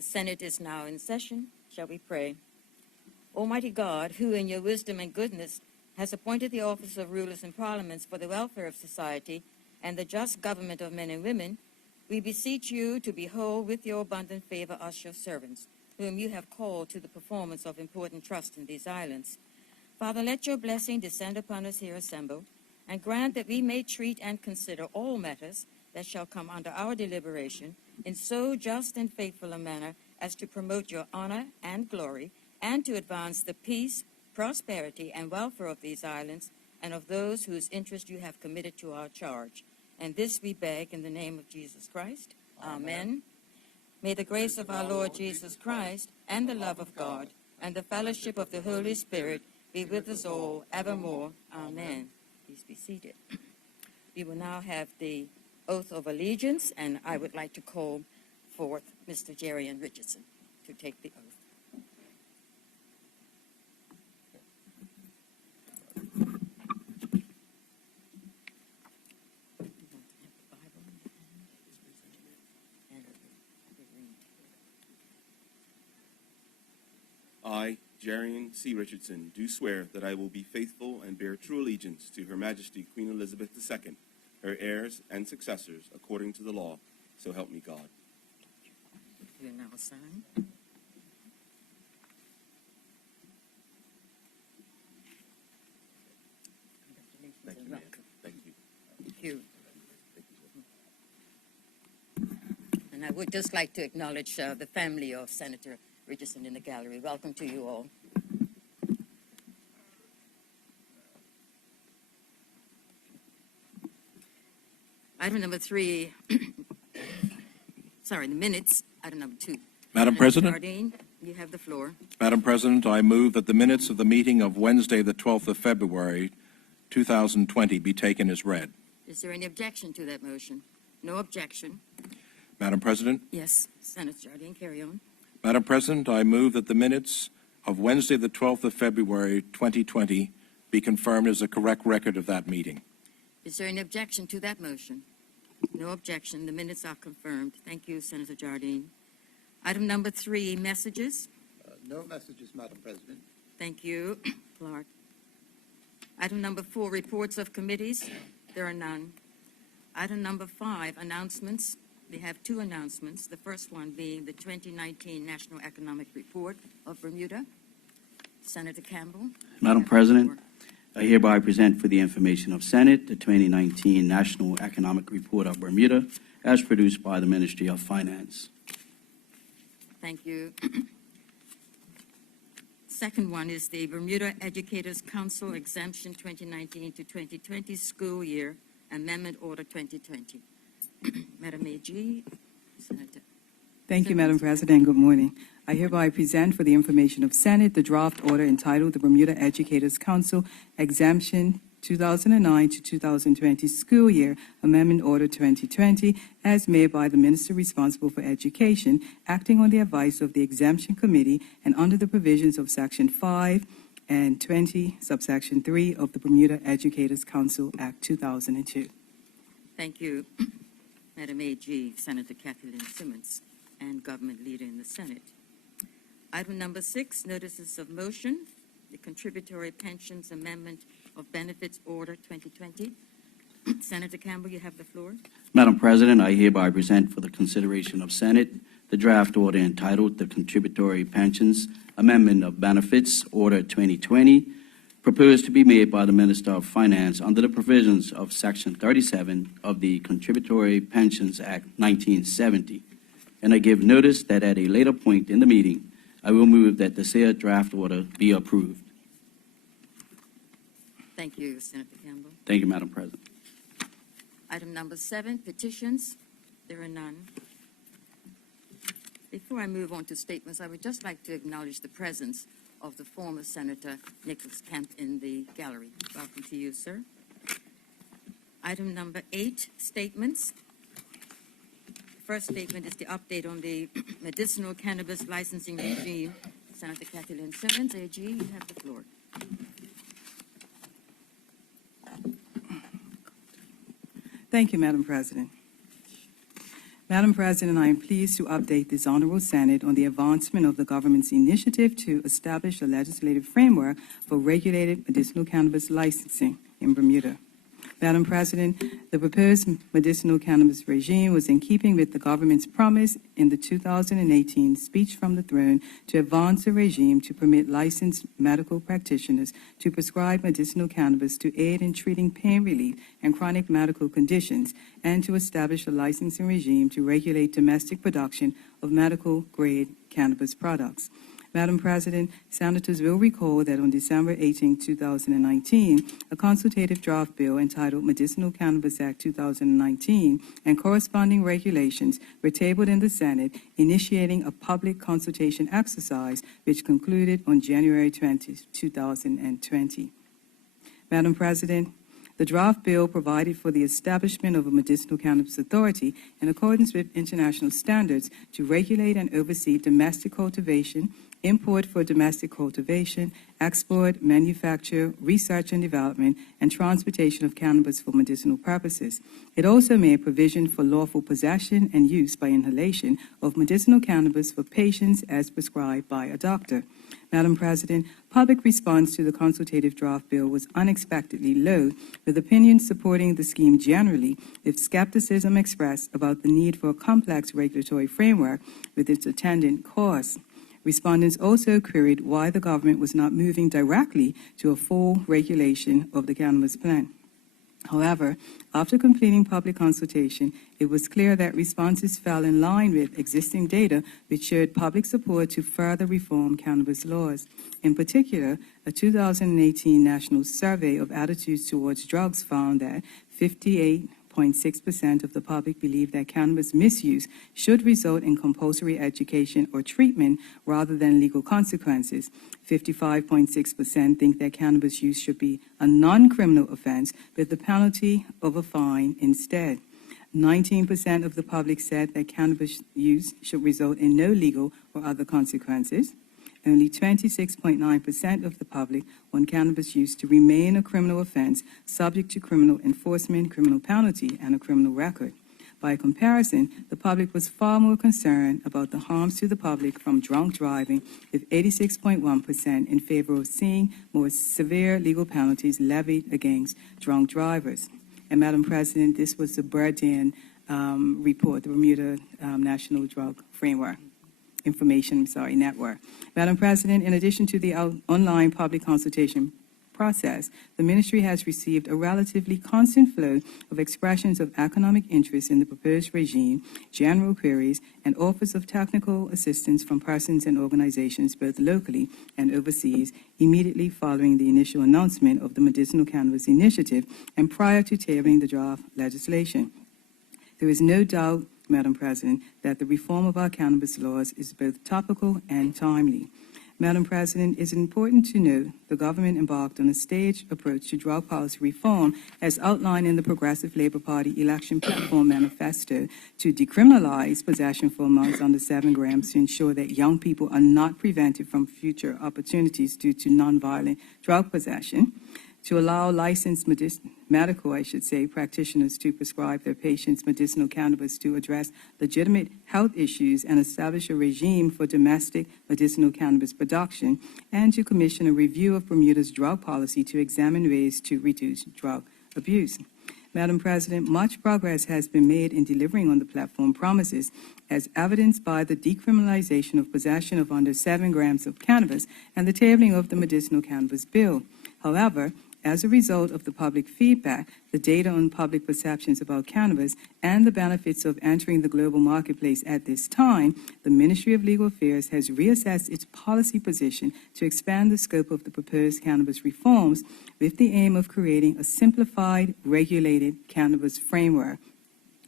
The Senate is now in session. Shall we pray? Almighty God, who in your wisdom and goodness has appointed the office of rulers and parliaments for the welfare of society and the just government of men and women, we beseech you to behold with your abundant favor us, your servants, whom you have called to the performance of important trust in these islands. Father, let your blessing descend upon us here assembled, and grant that we may treat and consider all matters that shall come under our deliberation in so just and faithful a manner as to promote your honor and glory, and to advance the peace, prosperity, and welfare of these islands and of those whose interest you have committed to our charge. And this we beg in the name of Jesus Christ. Amen. May the grace of our Lord Jesus Christ and the love of God and the fellowship of the Holy Spirit be with us all evermore. Amen. Please be seated. We will now have the oath of allegiance, and I would like to call forth Mr. Jerian Richardson to take the oath. I, Jerian C. Richardson, do swear that I will be faithful and bear true allegiance to Her Majesty Queen Elizabeth II, her heirs and successors, according to the law. So help me God. You will now sign. Thank you, ma'am. Thank you. Thank you. And I would just like to acknowledge the family of Senator Richardson in the gallery. Welcome to you all. Item number 3, the minutes. Item number 2. Madam President. Jardine, you have the floor. Madam President, I move that the minutes of the meeting of Wednesday, the 12th of February, 2020 be taken as read. Is there any objection to that motion? No objection. Madam President. Yes, Senator Jardine, carry on. Madam President, I move that the minutes of Wednesday, the 12th of February, 2020 be confirmed as a correct record of that meeting. Is there any objection to that motion? No objection. The minutes are confirmed. Thank you, Senator Jardine. Item number 3, messages. No messages, Madam President. Thank you, Clark. Item number 4, reports of committees. There are none. Item number 5, announcements. We have 2 announcements, the first one being the 2019 National Economic Report of Bermuda. Senator Campbell. Madam President, I hereby present for the information of Senate the 2019 National Economic Report of Bermuda as produced by the Ministry of Finance. Thank you. Second one is the Bermuda Educators Council Exemption 2019 to 2020 School Year Amendment Order 2020. Madam AG, Senator. Thank you, Madam President. Good morning. I hereby present for the information of Senate the draft order entitled the Bermuda Educators Council Exemption 2009 to 2020 School Year Amendment Order 2020 as made by the Minister responsible for education, acting on the advice of the Exemption Committee and under the provisions of Section 5 and 20, subsection 3 of the Bermuda Educators Council Act 2002. Thank you, Madam AG, Senator Kathleen Simmons, and Government Leader in the Senate. Item number 6, notices of motion, the Contributory Pensions Amendment of Benefits Order 2020. Senator Campbell, you have the floor. Madam President, I hereby present for the consideration of Senate the draft order entitled the Contributory Pensions Amendment of Benefits Order 2020, proposed to be made by the Minister of Finance under the provisions of Section 37 of the Contributory Pensions Act 1970. And I give notice that at a later point in the meeting, I will move that the said draft order be approved. Thank you, Senator Campbell. Thank you, Madam President. Item number 7, petitions. There are none. Before I move on to statements, I would just like to acknowledge the presence of the former Senator Nicholas Kemp in the gallery. Welcome to you, sir. Item number 8, statements. The first statement is the update on the medicinal cannabis licensing regime. Senator Kathleen Simmons, AG, you have the floor. Thank you, Madam President. Madam President, I am pleased to update this Honorable Senate on the advancement of the government's initiative to establish a legislative framework for regulated medicinal cannabis licensing in Bermuda. Madam President, the proposed medicinal cannabis regime was in keeping with the government's promise in the 2018 speech from the throne to advance a regime to permit licensed medical practitioners to prescribe medicinal cannabis to aid in treating pain relief and chronic medical conditions, and to establish a licensing regime to regulate domestic production of medical-grade cannabis products. Madam President, Senators will recall that on December 18, 2019, a consultative draft bill entitled Medicinal Cannabis Act 2019 and corresponding regulations were tabled in the Senate, initiating a public consultation exercise which concluded on January 20, 2020. Madam President, the draft bill provided for the establishment of a medicinal cannabis authority in accordance with international standards to regulate and oversee domestic cultivation, import for domestic cultivation, export, manufacture, research and development, and transportation of cannabis for medicinal purposes. It also made provision for lawful possession and use by inhalation of medicinal cannabis for patients as prescribed by a doctor. Madam President, public response to the consultative draft bill was unexpectedly low, with opinions supporting the scheme generally, with skepticism expressed about the need for a complex regulatory framework with its attendant costs. Respondents also queried why the government was not moving directly to a full regulation of the cannabis plant. However, after completing public consultation, it was clear that responses fell in line with existing data which showed public support to further reform cannabis laws. In particular, a 2018 national survey of attitudes towards drugs found that 58.6% of the public believe that cannabis misuse should result in compulsory education or treatment rather than legal consequences. 55.6% think that cannabis use should be a non-criminal offense with the penalty of a fine instead. 19% of the public said that cannabis use should result in no legal or other consequences. Only 26.9% of the public want cannabis use to remain a criminal offense subject to criminal enforcement, criminal penalty, and a criminal record. By comparison, the public was far more concerned about the harms to the public from drunk driving, with 86.1% in favor of seeing more severe legal penalties levied against drunk drivers. And Madam President, this was the Burden report, the Bermuda National Drug Framework. Network. Madam President, in addition to the online public consultation process, the Ministry has received a relatively constant flow of expressions of economic interest in the proposed regime, general queries, and offers of technical assistance from persons and organizations both locally and overseas immediately following the initial announcement of the Medicinal Cannabis Initiative and prior to tabling the draft legislation. There is no doubt, Madam President, that the reform of our cannabis laws is both topical and timely. Madam President, it is important to note the government embarked on a staged approach to drug policy reform as outlined in the Progressive Labor Party election platform manifesto to decriminalize possession for amounts under 7 grams to ensure that young people are not prevented from future opportunities due to nonviolent drug possession, to allow licensed practitioners to prescribe their patients medicinal cannabis to address legitimate health issues and establish a regime for domestic medicinal cannabis production, and to commission a review of Bermuda's drug policy to examine ways to reduce drug abuse. Madam President, much progress has been made in delivering on the platform promises, as evidenced by the decriminalization of possession of under 7 grams of cannabis and the tabling of the medicinal cannabis bill. However, as a result of the public feedback, the data on public perceptions about cannabis, and the benefits of entering the global marketplace at this time, the Ministry of Legal Affairs has reassessed its policy position to expand the scope of the proposed cannabis reforms with the aim of creating a simplified, regulated cannabis framework,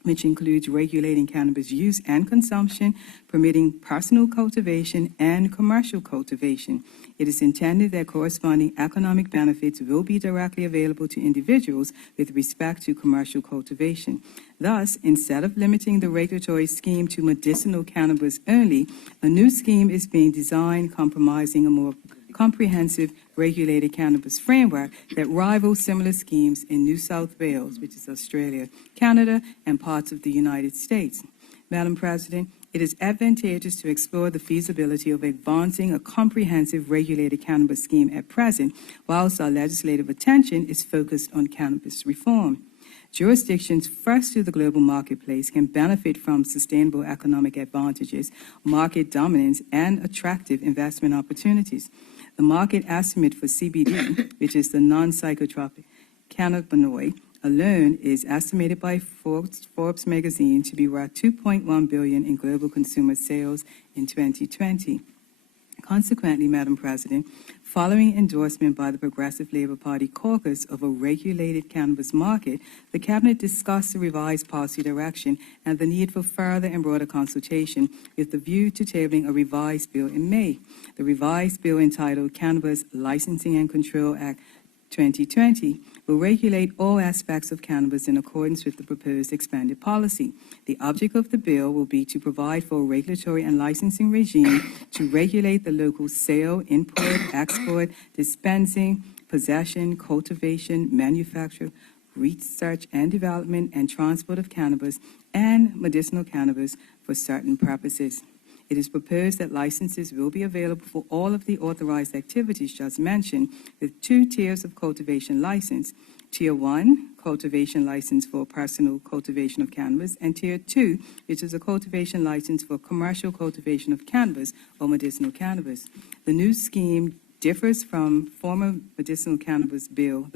which includes regulating cannabis use and consumption, permitting personal cultivation and commercial cultivation. It is intended that corresponding economic benefits will be directly available to individuals with respect to commercial cultivation. Thus, instead of limiting the regulatory scheme to medicinal cannabis only, a new scheme is being designed comprising a more comprehensive regulated cannabis framework that rivals similar schemes in New South Wales, which is Australia, Canada, and parts of the United States. Madam President, it is advantageous to explore the feasibility of advancing a comprehensive regulated cannabis scheme at present, whilst our legislative attention is focused on cannabis reform. Jurisdictions first to the global marketplace can benefit from sustainable economic advantages, market dominance, and attractive investment opportunities. The market estimate for CBD, which is the non-psychotropic cannabinoid, alone is estimated by Forbes magazine to be worth $2.1 billion in global consumer sales in 2020. Consequently, Madam President, following endorsement by the Progressive Labor Party caucus of a regulated cannabis market, the Cabinet discussed the revised policy direction and the need for further and broader consultation with the view to tabling a revised bill in May. The revised bill, entitled Cannabis Licensing and Control Act 2020, will regulate all aspects of cannabis in accordance with the proposed expanded policy. The object of the bill will be to provide for a regulatory and licensing regime to regulate the local sale, import, export, dispensing, possession, cultivation, manufacture, research and development, and transport of cannabis and medicinal cannabis for certain purposes. It is proposed that licenses will be available for all of the authorized activities just mentioned, with 2 tiers of cultivation license. Tier 1, cultivation license for personal cultivation of cannabis, and Tier 2, which is a cultivation license for commercial cultivation of cannabis or medicinal cannabis. The new scheme differs from the former Medicinal Cannabis Bill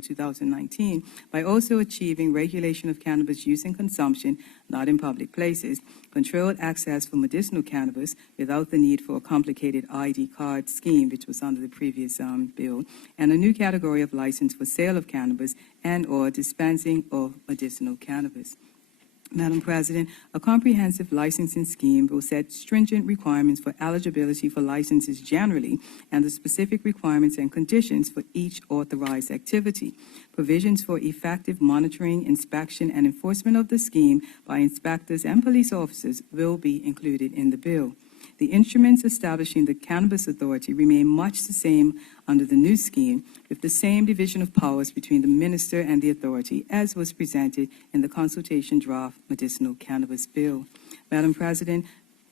2019 by also achieving regulation of cannabis use and consumption, not in public places, controlled access for medicinal cannabis without the need for a complicated ID card scheme, which was under the previous bill, and a new category of license for sale of cannabis and or dispensing of medicinal cannabis. Madam President, a comprehensive licensing scheme will set stringent requirements for eligibility for licenses generally and the specific requirements and conditions for each authorized activity. Provisions for effective monitoring, inspection, and enforcement of the scheme by inspectors and police officers will be included in the bill. The instruments establishing the Cannabis Authority remain much the same under the new scheme, with the same division of powers between the minister and the authority as was presented in the consultation draft Medicinal Cannabis Bill. Madam President,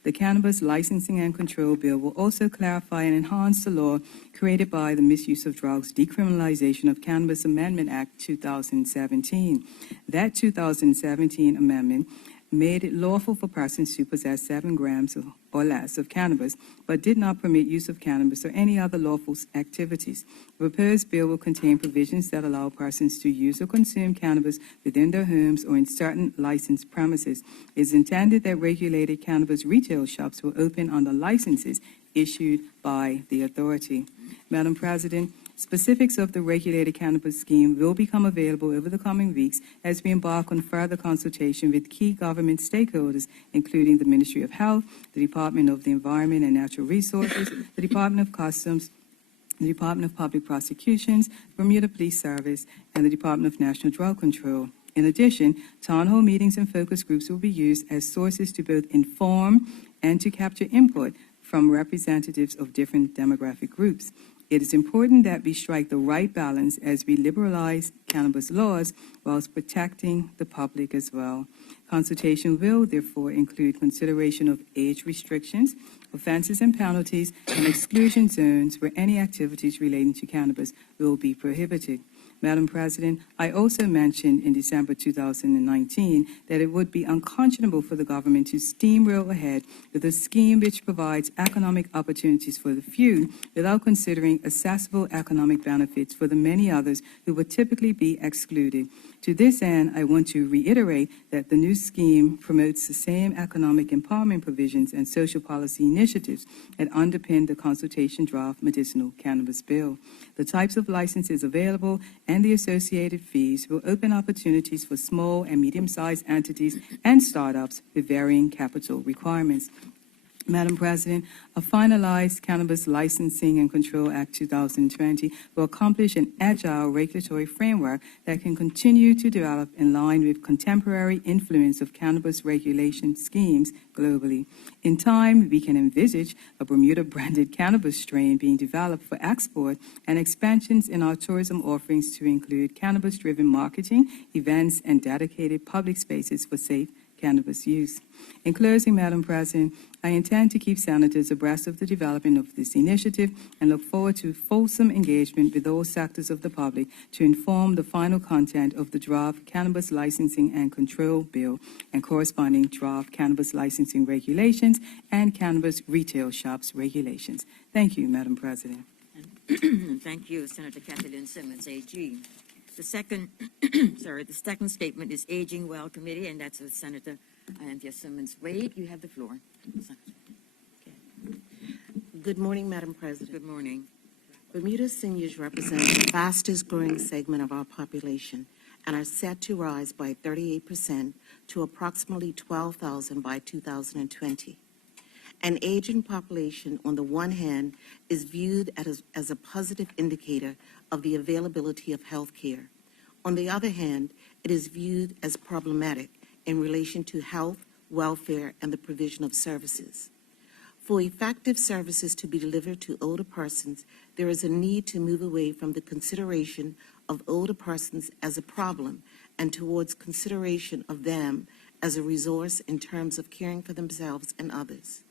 the Cannabis Licensing and Control Bill will also clarify and enhance the law created by the Misuse of Drugs Decriminalization of Cannabis Amendment Act 2017. That 2017 amendment made it lawful for persons to possess 7 grams or less of cannabis, but did not permit use of cannabis or any other lawful activities. The proposed bill will contain provisions that allow persons to use or consume cannabis within their homes or in certain licensed premises. It is intended that regulated cannabis retail shops will open under licenses issued by the authority. Madam President, specifics of the regulated cannabis scheme will become available over the coming weeks as we embark on further consultation with key government stakeholders, including the Ministry of Health, the Department of the Environment and Natural Resources, the Department of Customs, the Department of Public Prosecutions, Bermuda Police Service, and the Department of National Drug Control. In addition, town hall meetings and focus groups will be used as sources to both inform and to capture input from representatives of different demographic groups. It is important that we strike the right balance as we liberalize cannabis laws whilst protecting the public as well. Consultation will therefore include consideration of age restrictions, offenses and penalties, and exclusion zones where any activities relating to cannabis will be prohibited. Madam President, I also mentioned in December 2019 that it would be unconscionable for the government to steamroll ahead with a scheme which provides economic opportunities for the few without considering accessible economic benefits for the many others who would typically be excluded. To this end, I want to reiterate that the new scheme promotes the same economic empowerment provisions and social policy initiatives that underpin the consultation draft Medicinal Cannabis Bill. The types of licenses available and the associated fees will open opportunities for small and medium-sized entities and startups with varying capital requirements. Madam President, a finalized Cannabis Licensing and Control Act 2020 will accomplish an agile regulatory framework that can continue to develop in line with contemporary influence of cannabis regulation schemes globally. In time, we can envisage a Bermuda-branded cannabis strain being developed for export and expansions in our tourism offerings to include cannabis-driven marketing, events, and dedicated public spaces for safe cannabis use. In closing, Madam President, I intend to keep senators abreast of the development of this initiative and look forward to fulsome engagement with all sectors of the public to inform the final content of the draft Cannabis Licensing and Control Bill and corresponding draft Cannabis Licensing Regulations and Cannabis Retail Shops Regulations. Thank you, Madam President. Thank you, Senator Kathleen Simmons, AG. The second, the second statement is Aging Well Committee, and that's with Senator Anthea Simmons Wade. You have the floor. Good morning, Madam President. Good morning. Bermuda seniors represent the fastest growing segment of our population and are set to rise by 38% to approximately 12,000 by 2020. An aging population, on the one hand, is viewed as a positive indicator of the availability of health care. On the other hand, it is viewed as problematic in relation to health, welfare, and the provision of services. For effective services to be delivered to older persons, there is a need to move away from the consideration of older persons as a problem and towards consideration of them as a resource in terms of caring for themselves and others.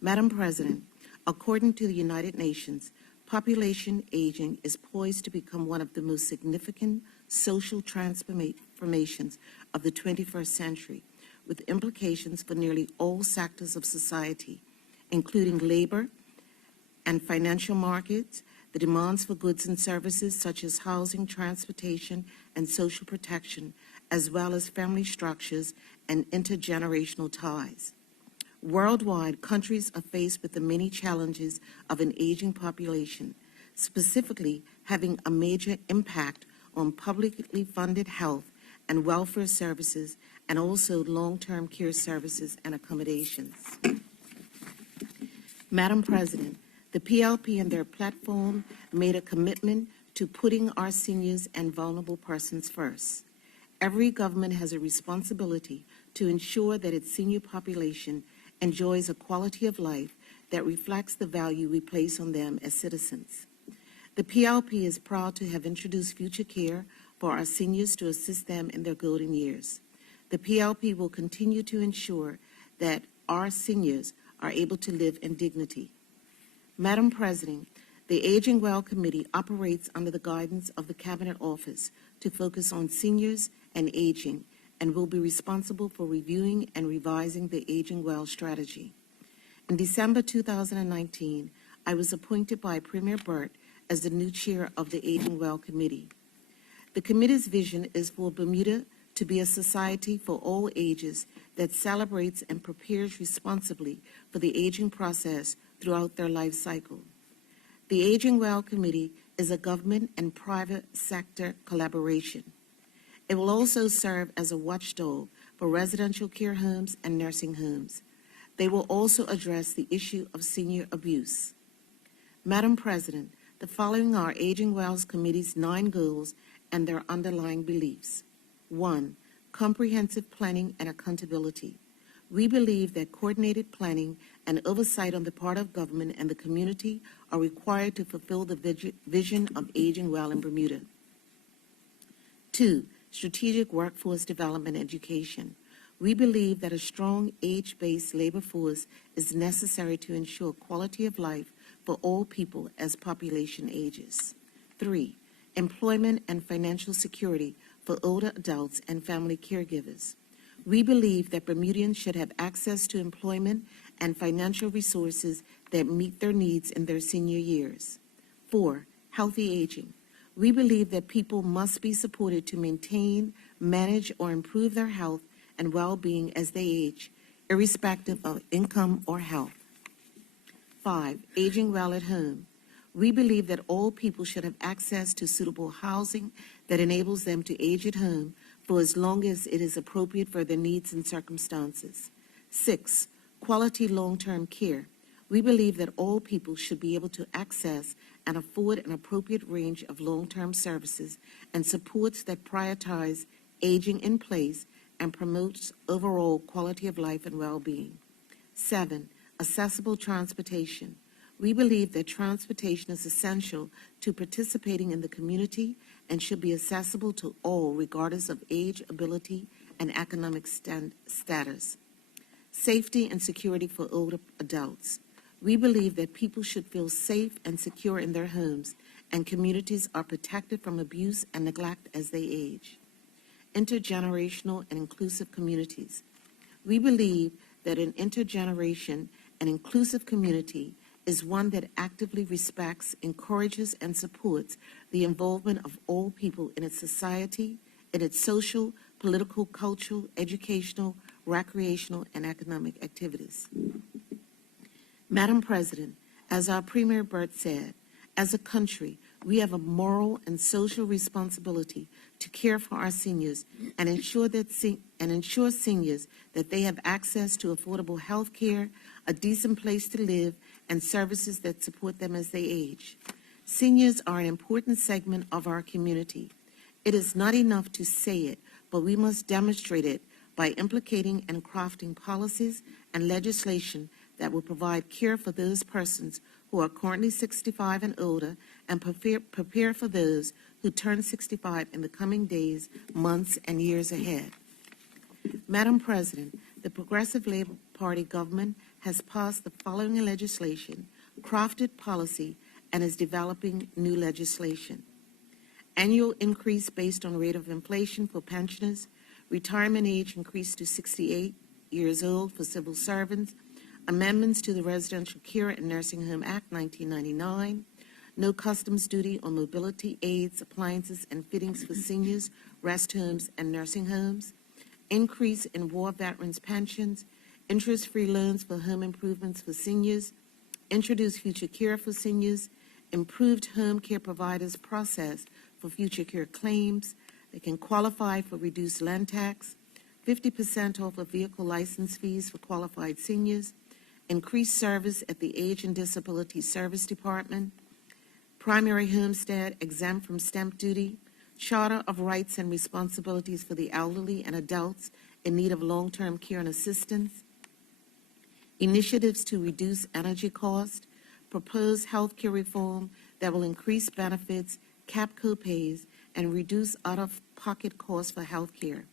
Madam President, according to the United Nations, population aging is poised to become one of the most significant social transformations of the 21st century, with implications for nearly all sectors of society, including labor and financial markets, the demands for goods and services such as housing, transportation, and social protection, as well as family structures and intergenerational ties. Worldwide, countries are faced with the many challenges of an aging population, specifically having a major impact on publicly funded health and welfare services and also long-term care services and accommodations. Madam President, the PLP and their platform made a commitment to putting our seniors and vulnerable persons first. Every government has a responsibility to ensure that its senior population enjoys a quality of life that reflects the value we place on them as citizens. The PLP is proud to have introduced Future Care for our seniors to assist them in their golden years. The PLP will continue to ensure that our seniors are able to live in dignity. Madam President, the Aging Well Committee operates under the guidance of the Cabinet Office to focus on seniors and aging and will be responsible for reviewing and revising the Aging Well strategy. In December 2019, I was appointed by Premier Burt as the new chair of the Aging Well Committee. The committee's vision is for Bermuda to be a society for all ages that celebrates and prepares responsibly for the aging process throughout their life cycle. The Aging Well Committee is a government and private sector collaboration. It will also serve as a watchdog for residential care homes and nursing homes. They will also address the issue of senior abuse. Madam President, the following are Aging Wells Committee's 9 goals and their underlying beliefs. 1. Comprehensive planning and accountability. We believe that coordinated planning and oversight on the part of government and the community are required to fulfill the vision of Aging Well in Bermuda. 2. Strategic workforce development education. We believe that a strong age-based labor force is necessary to ensure quality of life for all people as population ages. 3. Employment and financial security for older adults and family caregivers. We believe that Bermudians should have access to employment and financial resources that meet their needs in their senior years. 4. Healthy aging. We believe that people must be supported to maintain, manage, or improve their health and well-being as they age, irrespective of income or health. 5. Aging well at home. We believe that all people should have access to suitable housing that enables them to age at home for as long as it is appropriate for their needs and circumstances. 6. Quality long-term care. We believe that all people should be able to access and afford an appropriate range of long-term services and supports that prioritize aging in place and promotes overall quality of life and well-being. 7. Accessible transportation. We believe that transportation is essential to participating in the community and should be accessible to all regardless of age, ability, and economic status. Safety and security for older adults. We believe that people should feel safe and secure in their homes, and communities are protected from abuse and neglect as they age. Intergenerational and inclusive communities. We believe that an intergeneration and inclusive community is one that actively respects, encourages, and supports the involvement of all people in its society, in its social, political, cultural, educational, recreational, and economic activities. Madam President, as our Premier Burt said, as a country, we have a moral and social responsibility to care for our seniors and ensure seniors that they have access to affordable health care, a decent place to live, and services that support them as they age. Seniors are an important segment of our community. It is not enough to say it, but we must demonstrate it by implicating and crafting policies and legislation that will provide care for those persons who are currently 65 and older and prepare for those who turn 65 in the coming days, months, and years ahead. Madam President, the Progressive Labor Party government has passed the following legislation, crafted policy, and is developing new legislation. Annual increase based on rate of inflation for pensioners, retirement age increased to 68 years old for civil servants, amendments to the Residential Care and Nursing Home Act 1999, no customs duty on mobility aids, appliances, and fittings for seniors, rest homes, and nursing homes, increase in war veterans' pensions, interest-free loans for home improvements for seniors, introduce future care for seniors, improved home care providers process for future care claims. They can qualify for reduced land tax, 50% off of vehicle license fees for qualified seniors, increased service at the Age and Disability Service Department, primary homestead exempt from stamp duty, charter of rights and responsibilities for the elderly and adults in need of long-term care and assistance, initiatives to reduce energy costs, proposed health care reform that will increase benefits, cap co-pays, and reduce out-of-pocket costs for health care,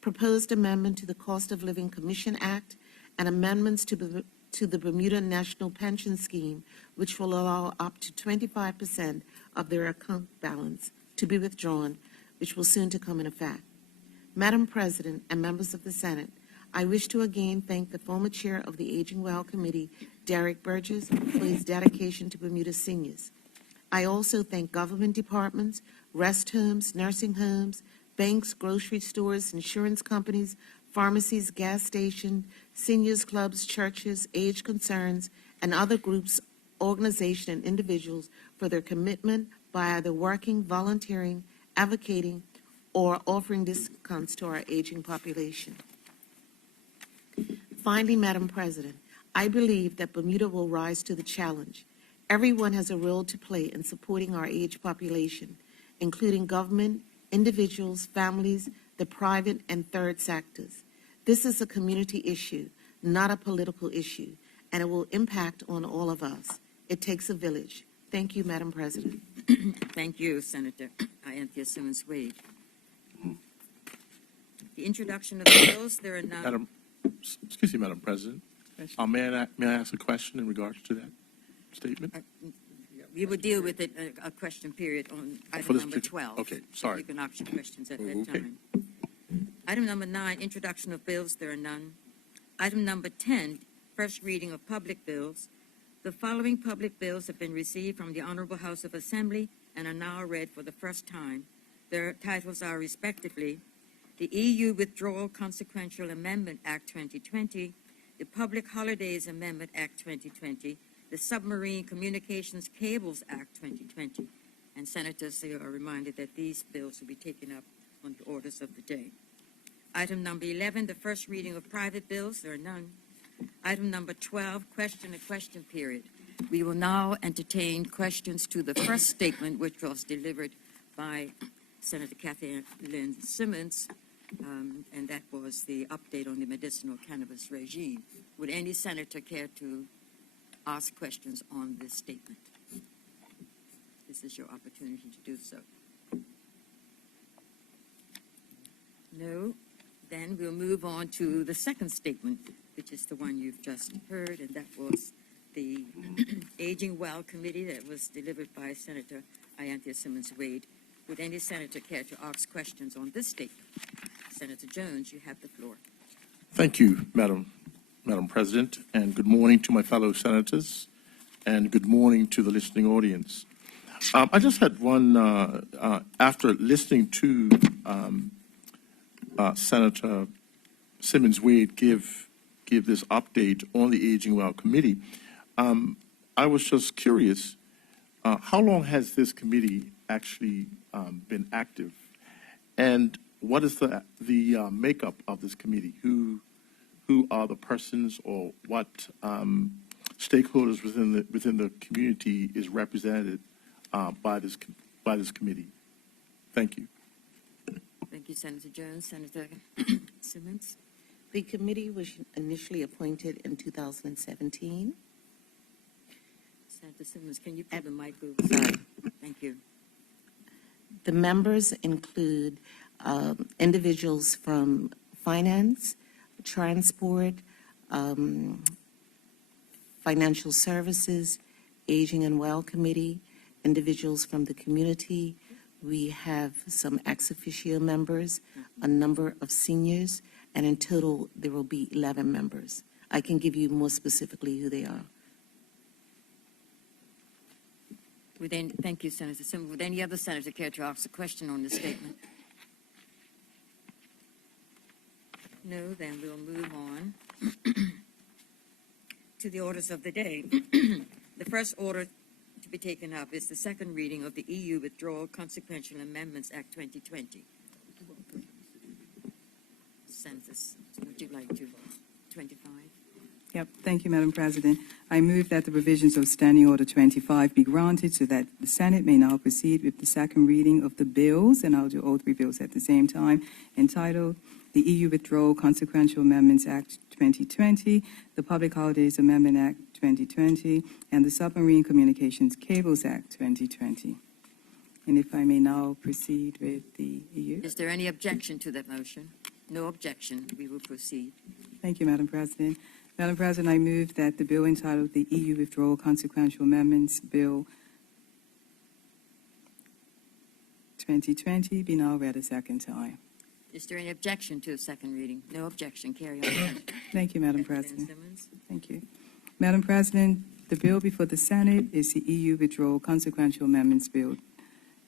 proposed amendment to the Cost of Living Commission Act, and amendments to the Bermuda National Pension Scheme, which will allow up to 25% of their account balance to be withdrawn, which will soon to come in effect. Madam President and members of the Senate, I wish to again thank the former chair of the Aging Well Committee, Derek Burgess, for his dedication to Bermuda seniors. I also thank government departments, rest homes, nursing homes, banks, grocery stores, insurance companies, pharmacies, gas stations, seniors clubs, churches, age concerns, and other groups, organizations, and individuals for their commitment by either working, volunteering, advocating, or offering discounts to our aging population. Finally, Madam President, I believe that Bermuda will rise to the challenge. Everyone has a role to play in supporting our aged population, including government, individuals, families, the private and third sectors. This is a community issue, not a political issue, and it will impact on all of us. It takes a village. Thank you, Madam President. Thank you, Senator Anthea Simmons-Wade. The introduction of bills, there are none. Excuse me, Madam President. May I ask a question in regards to that statement? We will deal with it, a question period on item number 12. Okay, sorry. You can ask your questions at that time. Item number 9, introduction of bills, there are none. Item number 10, first reading of public bills. The following public bills have been received from the Honorable House of Assembly and are now read for the first time. Their titles are respectively the EU Withdrawal Consequential Amendment Act 2020, the Public Holidays Amendment Act 2020, the Submarine Communications Cables Act 2020. And Senators, you are reminded that these bills will be taken up on the orders of the day. Item number 11, the first reading of private bills. There are none. Item number 12, question and question period. We will now entertain questions to the first statement, which was delivered by Senator Kathy Lynn Simmons, and that was the update on the medicinal cannabis regime. Would any senator care to ask questions on this statement? This is your opportunity to do so. No? Then we'll move on to the second statement, which is the one you've just heard, and that was the Aging Well Committee that was delivered by Senator Ianthea Simmons Wade. Would any senator care to ask questions on this statement? Senator Jones, you have the floor. Thank you, Madam President, and good morning to my fellow senators, and good morning to the listening audience. I just had one, after listening to Senator Simmons Wade give this update on the Aging Well Committee, I was just curious, how long has this committee actually been active? And what is the makeup of this committee? Who are the persons, or what stakeholders within the community is represented by this committee? Thank you. Thank you, Senator Jones. Senator Simmons? The committee was initially appointed in 2017. Senator Simmons, can you pull the mic over? Sorry. Thank you. The members include individuals from finance, transport, financial services, Aging and Well Committee, individuals from the community. We have some ex officio members, a number of seniors, and in total there will be 11 members. I can give you more specifically who they are. Thank you, Senator Simmons. Would any other senator care to ask a question on this statement? No, then we'll move on to the orders of the day. The first order to be taken up is the second reading of the EU Withdrawal Consequential Amendments Act 2020. Senators, would you like to? 25. Yep. Thank you, Madam President. I move that the provisions of Standing Order 25 be granted so that the Senate may now proceed with the second reading of the bills, and I'll do all three bills at the same time, entitled the EU Withdrawal Consequential Amendments Act 2020, the Public Holidays Amendment Act 2020, and the Submarine Communications Cables Act 2020. And if I may now proceed with the EU. Is there any objection to that motion? No objection. We will proceed. Thank you, Madam President. Madam President, I move that the bill entitled the EU Withdrawal Consequential Amendments Bill 2020 be now read a second time. Is there any objection to a second reading? No objection. Carry on. Thank you, Madam President. Simmons? Thank you. Madam President, the bill before the Senate is the EU Withdrawal Consequential Amendments Bill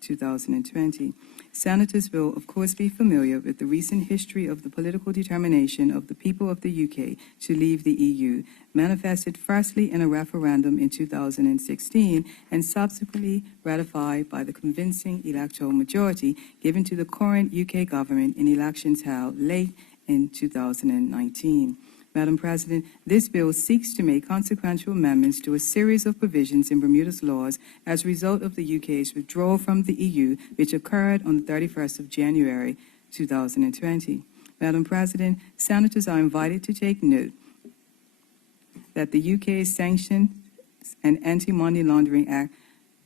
2020. Senators will, of course, be familiar with the recent history of the political determination of the people of the UK to leave the EU, manifested firstly in a referendum in 2016 and subsequently ratified by the convincing electoral majority given to the current UK government in elections held late in 2019. Madam President, this bill seeks to make consequential amendments to a series of provisions in Bermuda's laws as a result of the UK's withdrawal from the EU, which occurred on the 31st of January 2020. Madam President, senators are invited to take note that the UK's Sanctions and Anti-Money Laundering Act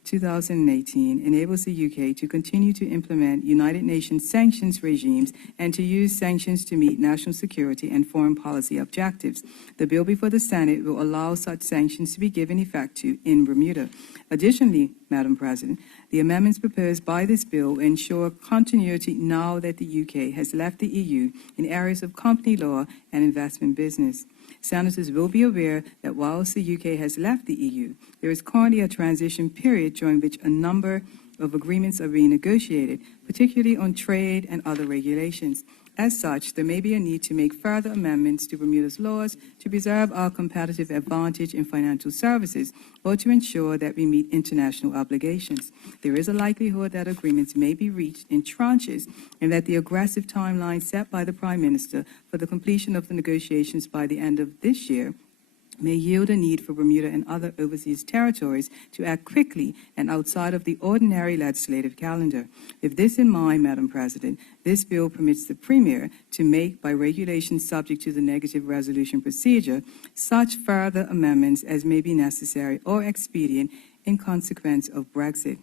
2018 enables the UK to continue to implement United Nations sanctions regimes and to use sanctions to meet national security and foreign policy objectives. The bill before the Senate will allow such sanctions to be given effect to in Bermuda. Additionally, Madam President, the amendments proposed by this bill ensure continuity now that the UK has left the EU in areas of company law and investment business. Senators will be aware that whilst the UK has left the EU, there is currently a transition period during which a number of agreements are being negotiated, particularly on trade and other regulations. As such, there may be a need to make further amendments to Bermuda's laws to preserve our competitive advantage in financial services or to ensure that we meet international obligations. There is a likelihood that agreements may be reached in tranches and that the aggressive timeline set by the Prime Minister for the completion of the negotiations by the end of this year may yield a need for Bermuda and other overseas territories to act quickly and outside of the ordinary legislative calendar. With this in mind, Madam President, this bill permits the Premier to make, by regulation subject to the negative resolution procedure, such further amendments as may be necessary or expedient in consequence of Brexit.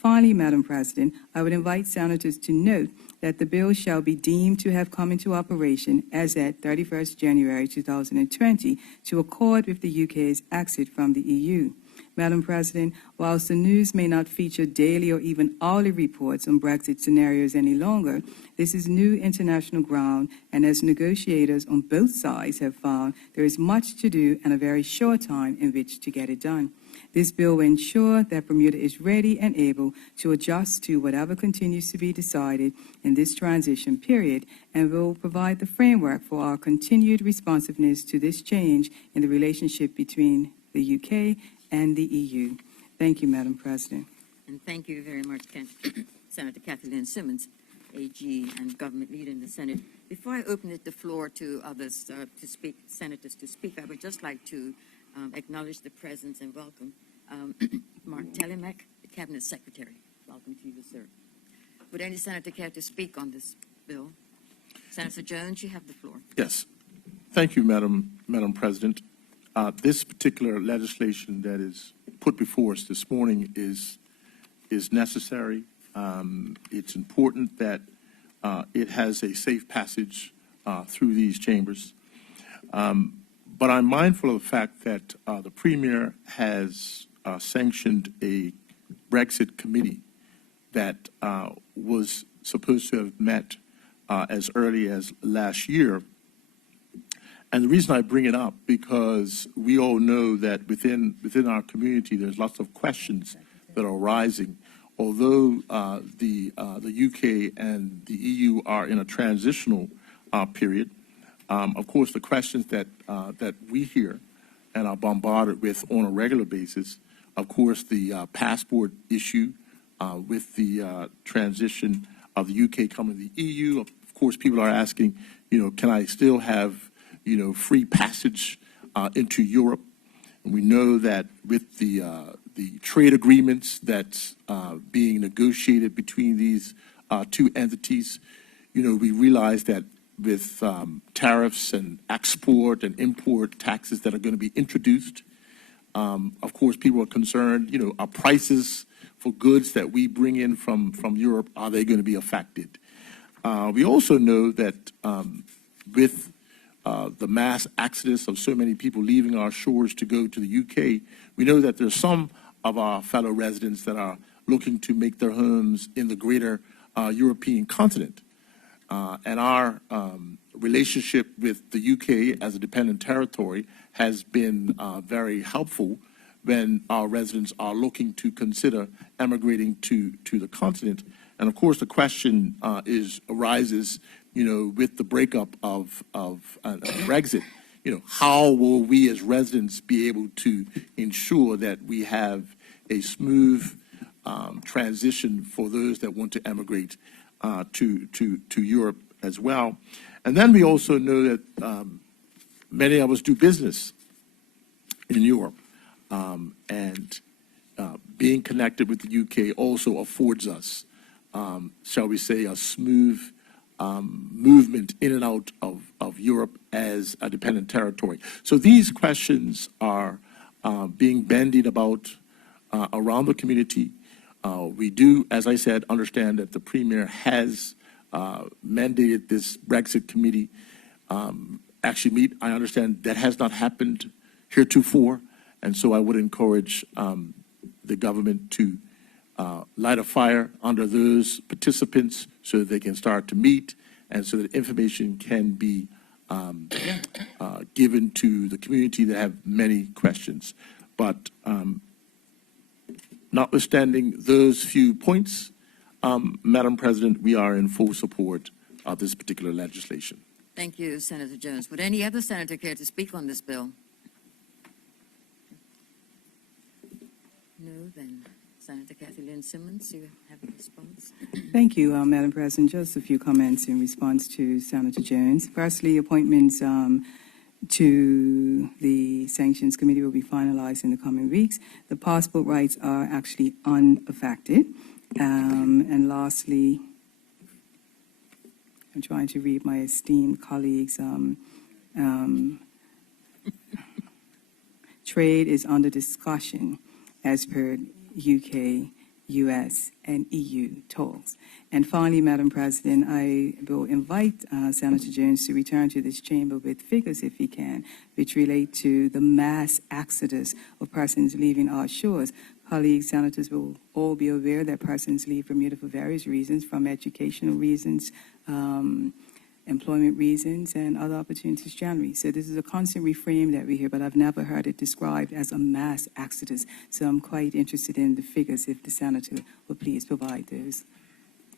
Finally, Madam President, I would invite senators to note that the bill shall be deemed to have come into operation as at 31st January 2020 to accord with the UK's exit from the EU. Madam President, whilst the news may not feature daily or even hourly reports on Brexit scenarios any longer, this is new international ground, and as negotiators on both sides have found, there is much to do and a very short time in which to get it done. This bill will ensure that Bermuda is ready and able to adjust to whatever continues to be decided in this transition period, and will provide the framework for our continued responsiveness to this change in the relationship between the UK and the EU. Thank you, Madam President. And thank you very much, Senator Kathy Lynn Simmons, AG and government leader in the Senate. Before I open the floor to others to speak, senators to speak, I would just like to acknowledge the presence and welcome Mark Telemek, the Cabinet Secretary. Welcome to you, sir. Would any senator care to speak on this bill? Senator Jones, you have the floor. Yes. Thank you, Madam President. This particular legislation that is put before us this morning is necessary. It's important that it has a safe passage through these chambers. But I'm mindful of the fact that the Premier has sanctioned a Brexit committee that was supposed to have met as early as last year. And the reason I bring it up, because we all know that within our community, there's lots of questions that are arising. Although the UK and the EU are in a transitional period, of course, the questions that we hear and are bombarded with on a regular basis, of course, the passport issue with the transition of the UK coming to the EU. Of course, people are asking, can I still have free passage into Europe? And we know that with the trade agreements that's being negotiated between these two entities, we realize that with tariffs and export and import taxes that are going to be introduced, of course, people are concerned, our prices for goods that we bring in from Europe, are they going to be affected? We also know that with the mass exodus of so many people leaving our shores to go to the UK, we know that there's some of our fellow residents that are looking to make their homes in the greater European continent. And our relationship with the UK as a dependent territory has been very helpful when our residents are looking to consider emigrating to the continent. And of course, the question arises, with the breakup of Brexit, how will we as residents be able to ensure that we have a smooth transition for those that want to emigrate to Europe as well? And then we also know that many of us do business in Europe, and being connected with the UK also affords us, shall we say, a smooth movement in and out of Europe as a dependent territory. So these questions are being bandied about around the community. We do, as I said, understand that the Premier has mandated this Brexit committee actually meet. I understand that has not happened heretofore, and so I would encourage the government to light a fire under those participants so that they can start to meet and so that information can be given to the community that have many questions. But notwithstanding those few points, Madam President, we are in full support of this particular legislation. Thank you, Senator Jones. Would any other senator care to speak on this bill? No, then Senator Kathy Lynn Simmons, you have a response. Thank you, Madam President. Just a few comments in response to Senator Jones. Firstly, appointments to the Sanctions Committee will be finalized in the coming weeks. The passport rights are actually unaffected. And lastly, I'm trying to read my esteemed colleagues. Trade is under discussion as per UK U.S. and EU talks. And finally, Madam President, I will invite Senator Jones to return to this chamber with figures, if he can, which relate to the mass exodus of persons leaving our shores. Colleagues, senators will all be aware that persons leave Bermuda for various reasons, from educational reasons, employment reasons, and other opportunities generally. So this is a constant refrain that we hear, but I've never heard it described as a mass exodus. So I'm quite interested in the figures, if the senator will please provide those.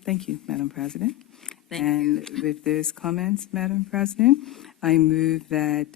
Thank you, Madam President. Thank you. With those comments, Madam President, I move that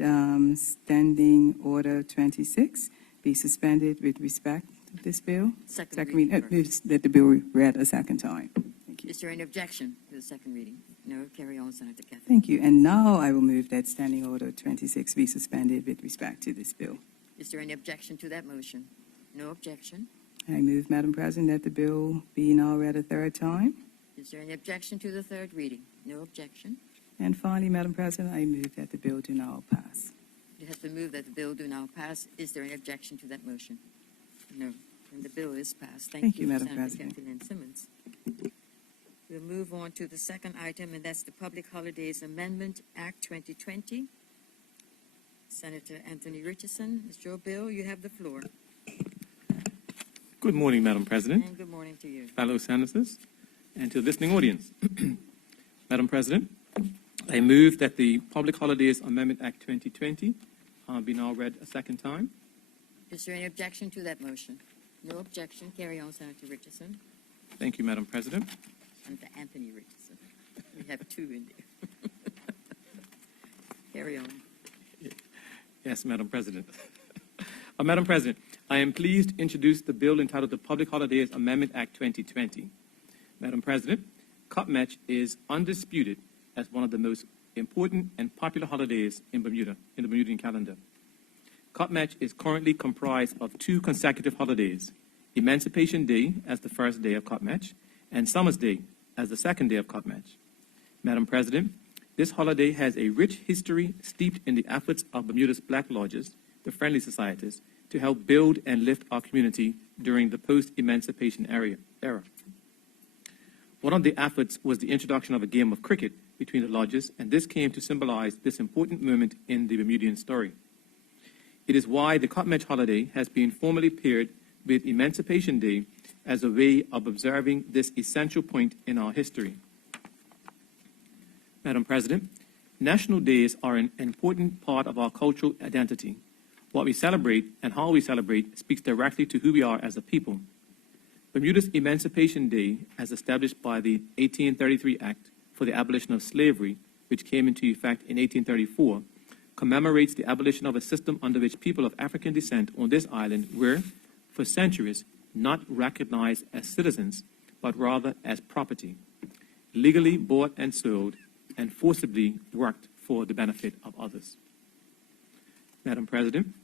Standing Order 26 be suspended with respect to this bill. Second reading first. That the bill be read a second time. Thank you. Is there any objection to the second reading? No. Carry on, Senator Catherine. Thank you. And now I will move that Standing Order 26 be suspended with respect to this bill. Is there any objection to that motion? No objection. I move, Madam President, that the bill be now read a third time. Is there any objection to the third reading? No objection. And finally, Madam President, I move that the bill do now pass. It has been moved that the bill do now pass. Is there any objection to that motion? No. And the bill is passed. Thank you, Madam Senator President. Kathleen Simmons. We'll move on to the second item, and that's the Public Holidays Amendment Act 2020. Senator Anthony Richardson, Mr. Bill, you have the floor. Good morning, Madam President, And good morning to you. fellow senators, and to the listening audience. Madam President, I move that the Public Holidays Amendment Act 2020 be now read a second time. Is there any objection to that motion? No objection. Carry on, Senator Richardson. Thank you, Madam President. Senator Anthony Richardson. We have two in there. Carry on. Yes, Madam President. Madam President, I am pleased to introduce the bill entitled the Public Holidays Amendment Act 2020. Madam President, Cutmatch is undisputed as one of the most important and popular holidays in Bermuda, in the Bermudian calendar. Cutmatch is currently comprised of two consecutive holidays, Emancipation Day as the first day of Cutmatch, and Summer's Day as the second day of Cutmatch. Madam President, this holiday has a rich history steeped in the efforts of Bermuda's Black Lodges, the Friendly Societies, to help build and lift our community during the post-emancipation era. One of the efforts was the introduction of a game of cricket between the lodges, and this came to symbolize this important moment in the Bermudian story. It is why the Cutmatch holiday has been formally paired with Emancipation Day as a way of observing this essential point in our history. Madam President, national days are an important part of our cultural identity. What we celebrate and how we celebrate speaks directly to who we are as a people. Bermuda's Emancipation Day, as established by the 1833 Act for the Abolition of Slavery, which came into effect in 1834, commemorates the abolition of a system under which people of African descent on this island were, for centuries, not recognized as citizens, but rather as property, legally bought and sold, and forcibly worked for the benefit of others. Madam President,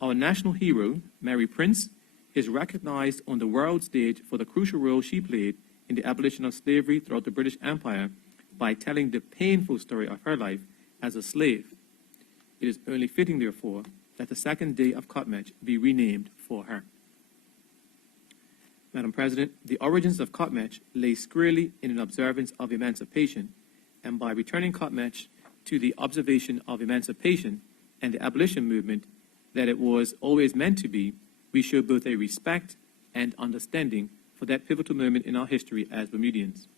our national hero, Mary Prince, is recognized on the world stage for the crucial role she played in the abolition of slavery throughout the British Empire by telling the painful story of her life as a slave. It is only fitting, therefore, that the second day of Cutmatch be renamed for her. Madam President, the origins of Cutmatch lay squarely in an observance of emancipation, and by returning Cutmatch to the observation of emancipation and the abolition movement that it was always meant to be, we show both a respect and understanding for that pivotal moment in our history as Bermudians.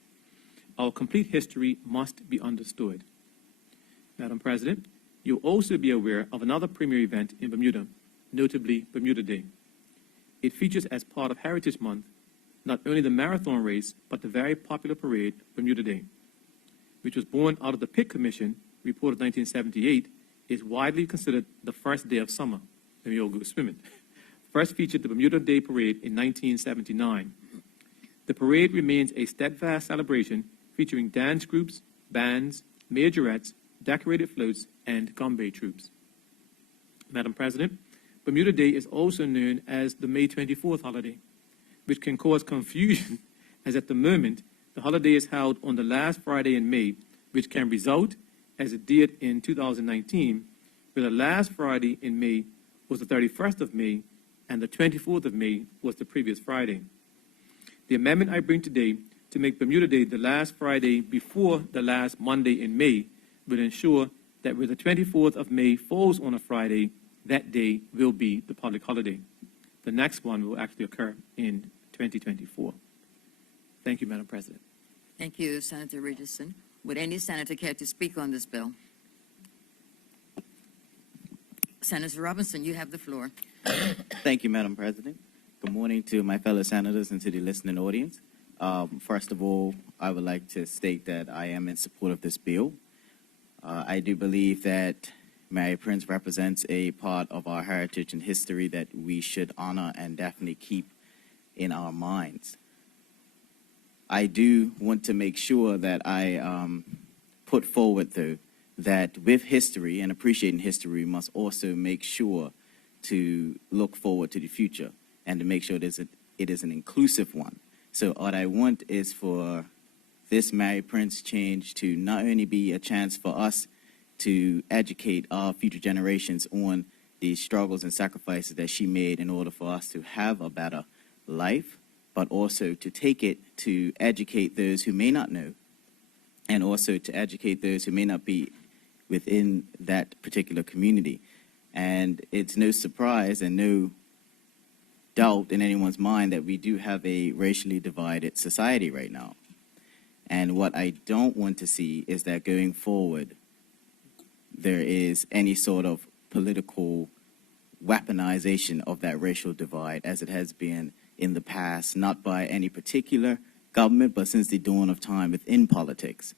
Our complete history must be understood. Madam President, you'll also be aware of another premier event in Bermuda, notably Bermuda Day. It features as part of Heritage Month not only the marathon race, but the very popular parade, Bermuda Day, which was born out of the Pitt Commission report of 1978, is widely considered the first day of summer when we all go swimming. First featured the Bermuda Day Parade in 1979. The parade remains a steadfast celebration featuring dance groups, bands, majorettes, decorated floats, and gumbe troops. Madam President, Bermuda Day is also known as the May 24th holiday, which can cause confusion as at the moment the holiday is held on the last Friday in May, which can result, as it did in 2019, where the last Friday in May was the 31st of May and the 24th of May was the previous Friday. The amendment I bring today to make Bermuda Day the last Friday before the last Monday in May will ensure that where the 24th of May falls on a Friday, that day will be the public holiday. The next one will actually occur in 2024. Thank you, Madam President. Thank you, Senator Richardson. Would any senator care to speak on this bill? Senator Robinson, you have the floor. Thank you, Madam President. Good morning to my fellow senators and to the listening audience. First of all, I would like to state that I am in support of this bill. I do believe that Mary Prince represents a part of our heritage and history that we should honor and definitely keep in our minds. I do want to make sure that I put forward, though, that with history and appreciating history, we must also make sure to look forward to the future and to make sure it is an inclusive one. So what I want is for this Mary Prince change to not only be a chance for us to educate our future generations on the struggles and sacrifices that she made in order for us to have a better life, but also to take it to educate those who may not know, and also to educate those who may not be within that particular community. And it's no surprise and no doubt in anyone's mind that we do have a racially divided society right now. And what I don't want to see is that going forward, there is any sort of political weaponization of that racial divide as it has been in the past, not by any particular government, but since the dawn of time within politics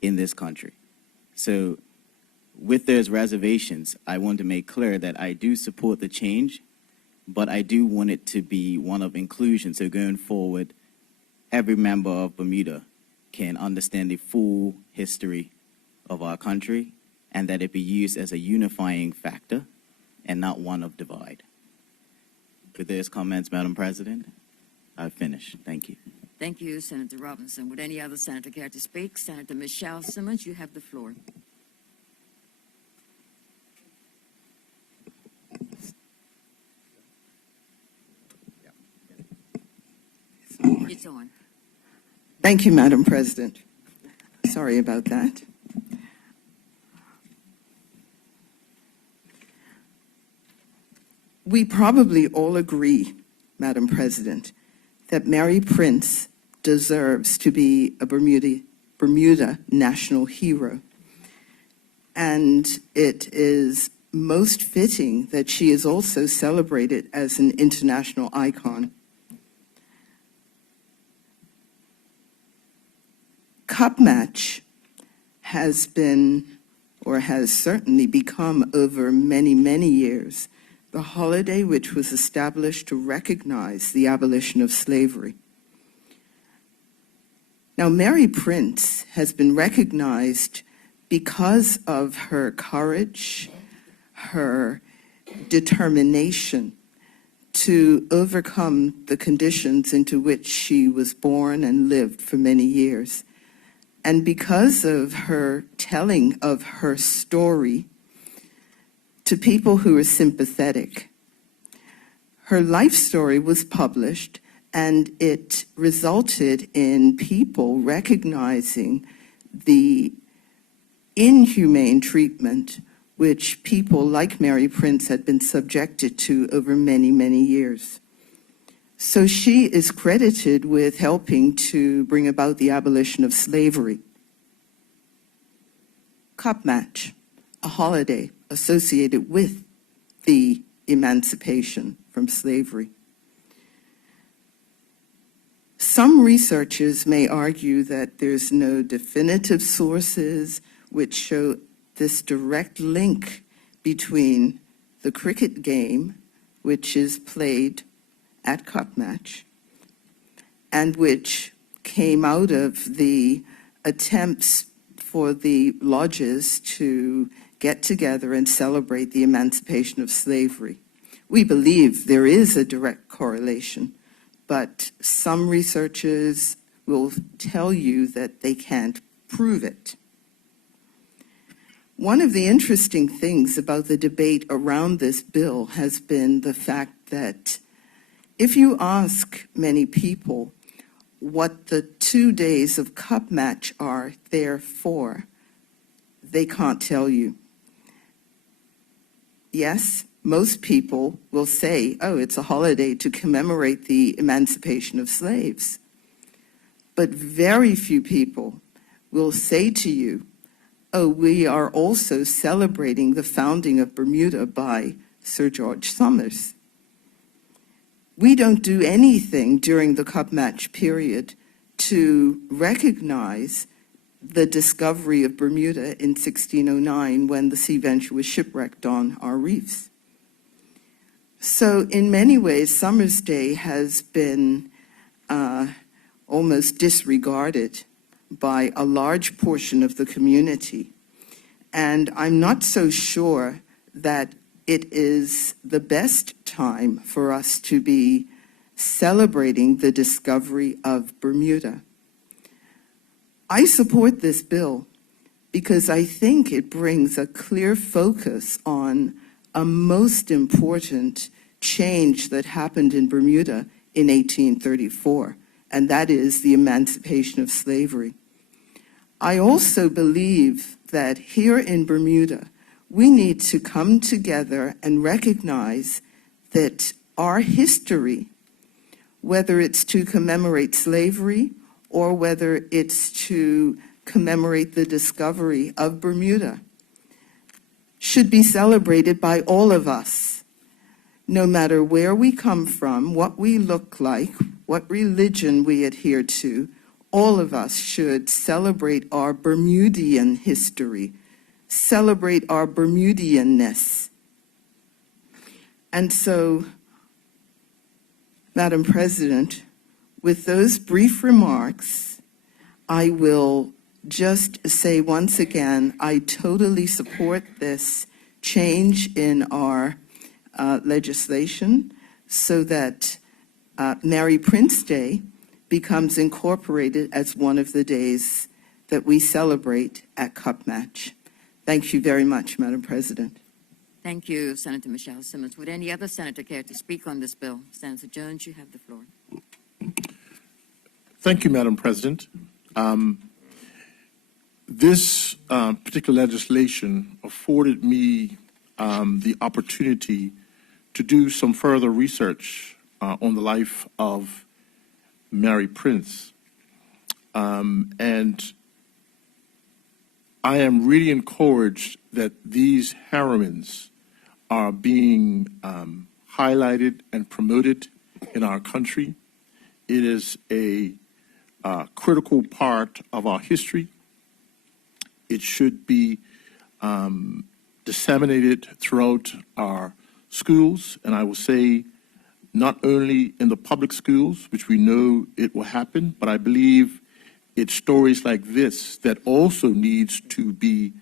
in this country. So with those reservations, I want to make clear that I do support the change, but I do want it to be one of inclusion. So going forward, every member of Bermuda can understand the full history of our country and that it be used as a unifying factor and not one of divide. With those comments, Madam President, I've finished. Thank you. Thank you, Senator Robinson. Would any other senator care to speak? Senator Michelle Simmons, you have the floor. It's on. Thank you, Madam President. Sorry about that. We probably all agree, Madam President, that Mary Prince deserves to be a Bermuda national hero. And it is most fitting that she is also celebrated as an international icon. Cup Match has been, or has certainly become over many, many years, the holiday which was established to recognize the abolition of slavery. Now, Mary Prince has been recognized because of her courage, her determination to overcome the conditions into which she was born and lived for many years. And because of her telling of her story to people who are sympathetic, her life story was published, and it resulted in people recognizing the inhumane treatment which people like Mary Prince had been subjected to over many, many years. So she is credited with helping to bring about the abolition of slavery. Cup Match, a holiday associated with the emancipation from slavery. Some researchers may argue that there's no definitive sources which show this direct link between the cricket game, which is played at Cup Match, and which came out of the attempts for the lodges to get together and celebrate the emancipation of slavery. We believe there is a direct correlation, but some researchers will tell you that they can't prove it. One of the interesting things about the debate around this bill has been the fact that If you ask many people what the 2 days of cup match are there for, they can't tell you. Yes, most people will say, oh, it's a holiday to commemorate the emancipation of slaves. But very few people will say to you, oh, we are also celebrating the founding of Bermuda by Sir George Somers. We don't do anything during the cup match period to recognize the discovery of Bermuda in 1609 when the Sea Venture was shipwrecked on our reefs. So in many ways, Summer's Day has been almost disregarded by a large portion of the community. And I'm not so sure that it is the best time for us to be celebrating the discovery of Bermuda. I support this bill because I think it brings a clear focus on a most important change that happened in Bermuda in 1834, and that is the emancipation of slavery. I also believe that here in Bermuda, we need to come together and recognize that our history, whether it's to commemorate slavery or whether it's to commemorate the discovery of Bermuda, should be celebrated by all of us, no matter where we come from, what we look like, what religion we adhere to. All of us should celebrate our Bermudian history, celebrate our Bermudianness. And so, Madam President, with those brief remarks, I will just say once again, I totally support this change in our legislation so that Mary Prince Day becomes incorporated as one of the days that we celebrate at Cup Match. Thank you very much, Madam President. Thank you, Senator Michelle Simmons. Would any other senator care to speak on this bill? Senator Jones, you have the floor. Thank you, Madam President. This particular legislation afforded me the opportunity to do some further research on the life of Mary Prince. And I am really encouraged that these heroines are being highlighted and promoted in our country. It is a critical part of our history. It should be disseminated throughout our schools, and I will say not only in the public schools, which we know it will happen, but I believe it's stories like this that also needs to be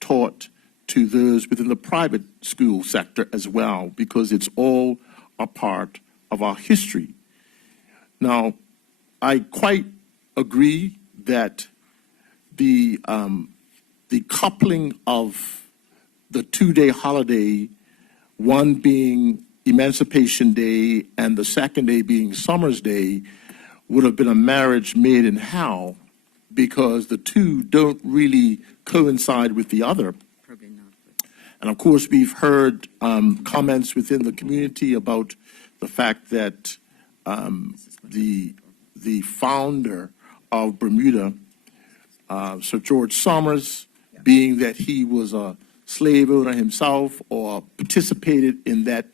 taught to those within the private school sector as well, because it's all a part of our history. Now, I quite agree that the coupling of the two-day holiday, one being Emancipation Day and the second day being Summer's Day, would have been a marriage made in hell, because the two don't really coincide with the other. Probably not. And of course, we've heard comments within the community about the fact that the founder of Bermuda, Sir George Somers, being that he was a slave owner himself or participated in that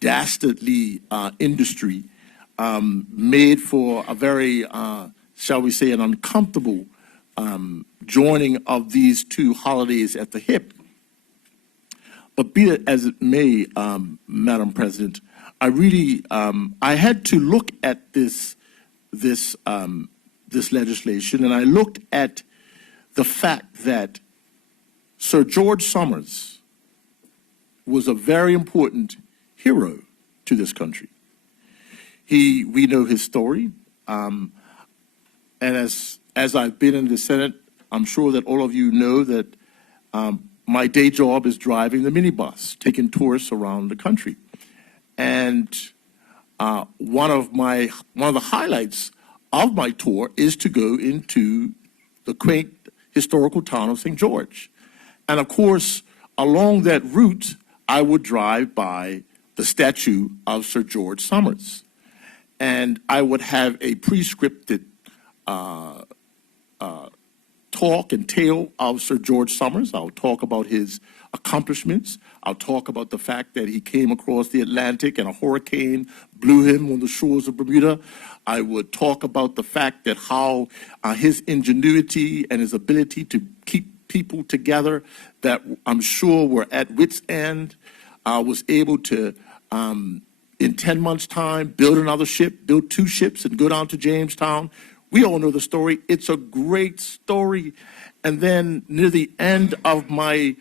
dastardly industry, made for a very, shall we say, an uncomfortable joining of these two holidays at the hip. But be it as it may, Madam President, I really, I had to look at this legislation, and I looked at the fact that Sir George Somers was a very important hero to this country. We know his story, and as I've been in the Senate, I'm sure that all of you know that my day job is driving the minibus, taking tourists around the country. And one of the highlights of my tour is to go into the quaint historical town of St. George. And of course, along that route, I would drive by the statue of Sir George Somers. And I would have a pre-scripted talk and tale of Sir George Somers. I'll talk about his accomplishments. I'll talk about the fact that he came across the Atlantic and a hurricane blew him on the shores of Bermuda. I would talk about the fact that how his ingenuity and his ability to keep people together that I'm sure were at wit's end was able to, in 10 months' time, build another ship, build 2 ships, and go down to Jamestown. We all know the story. It's a great story. And then near the end of my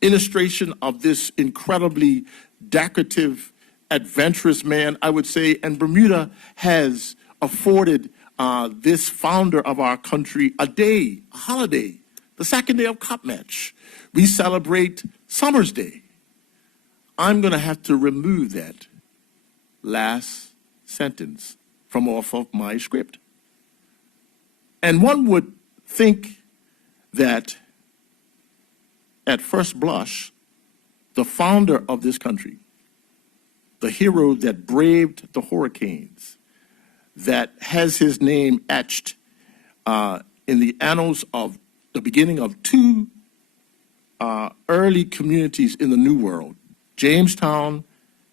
illustration of this incredibly decorative, adventurous man, I would say, and Bermuda has afforded this founder of our country a day, a holiday, the second day of Cup Match. We celebrate Summer's Day. I'm going to have to remove that last sentence from off of my script. And one would think that at first blush, the founder of this country, the hero that braved the hurricanes, that has his name etched in the annals of the beginning of 2 early communities in the New World, Jamestown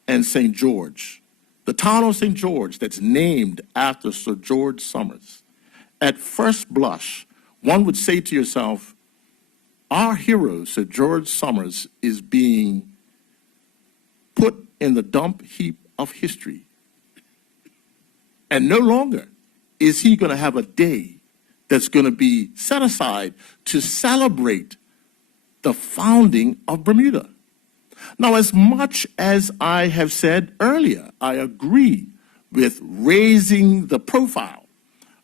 and St. George. The town of St. George that's named after Sir George Somers. At first blush, one would say to yourself, our hero, Sir George Somers, is being put in the dump heap of history. And no longer is he going to have a day that's going to be set aside to celebrate the founding of Bermuda. Now, as much as I have said earlier, I agree with raising the profile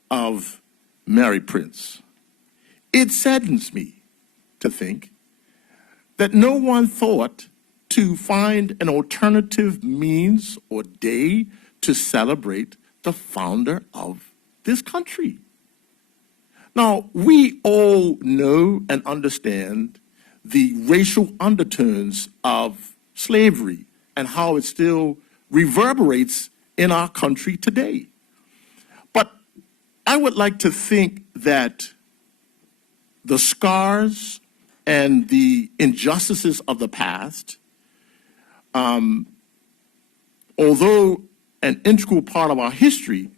of Mary Prince. It saddens me to think that no one thought to find an alternative means or day to celebrate the founder of this country. Now, we all know and understand the racial undertones of slavery and how it still reverberates in our country today. But I would like to think that the scars and the injustices of the past, although an integral part of our history,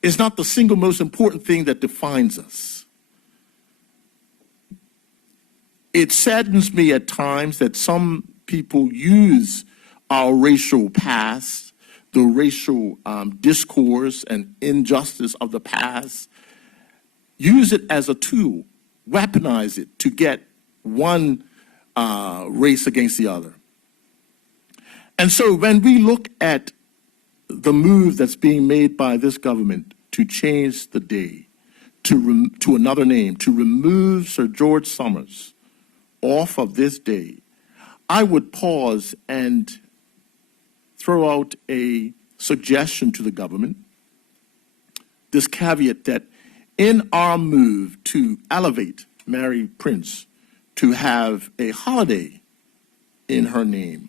is not the single most important thing that defines us. It saddens me at times that some people use our racial past, the racial discourse and injustice of the past, use it as a tool, weaponize it to get one race against the other. And so when we look at the move that's being made by this government to change the day to another name, to remove Sir George Somers off of this day, I would pause and throw out a suggestion to the government, this caveat that in our move to elevate Mary Prince to have a holiday in her name,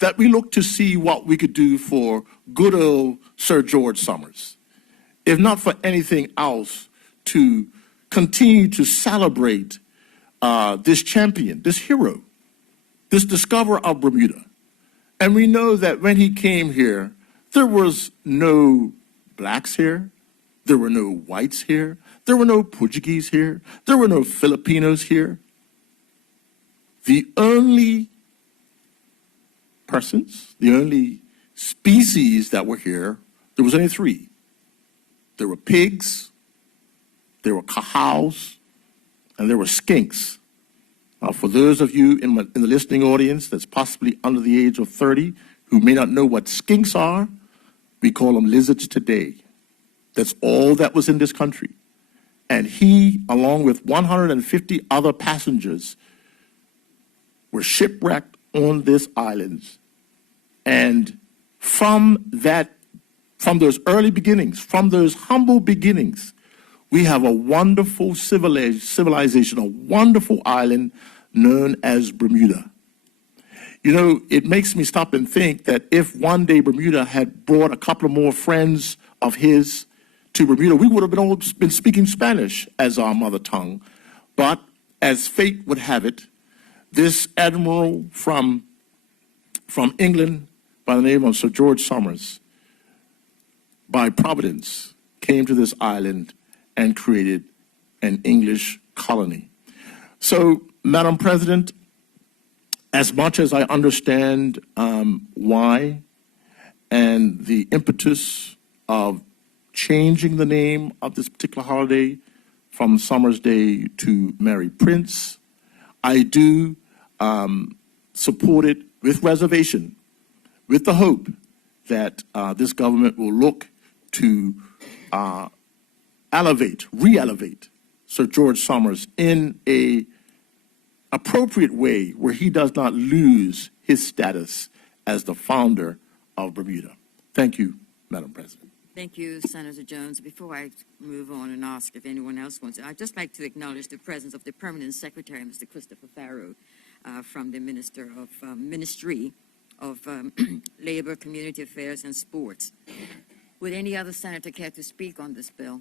that we look to see what we could do for good old Sir George Somers, if not for anything else, to continue to celebrate this champion, this hero, this discoverer of Bermuda. And we know that when he came here, there was no blacks here, there were no whites here, there were no Portuguese here, there were no Filipinos here. The only persons, the only species that were here, there was only 3. There were pigs, there were cows, and there were skinks. For those of you in the listening audience that's possibly under the age of 30 who may not know what skinks are, we call them lizards today. That's all that was in this country. And he, along with 150 other passengers, were shipwrecked on this island and from those early beginnings, from those humble beginnings, we have a wonderful civilization, a wonderful island known as Bermuda. You know, it makes me stop and think that if one day Bermuda had brought a couple of more friends of his to Bermuda, we would have all been speaking Spanish as our mother tongue. But as fate would have it, this admiral from England by the name of Sir George Somers, by providence, came to this island and created an English colony. So, Madam President, as much as I understand why and the impetus of changing the name of this particular holiday from Summer's Day to Mary Prince, I do support it with reservation, with the hope that this government will look to re-elevate Sir George Somers in a appropriate way where he does not lose his status as the founder of Bermuda. Thank you, Madam President. Thank you, Senator Jones. Before I move on and ask if anyone else wants to, I'd just like to acknowledge the presence of the Permanent Secretary, Mr. Christopher Farrow, from the Ministry of Labor, Community Affairs, and Sports. Would any other senator care to speak on this bill?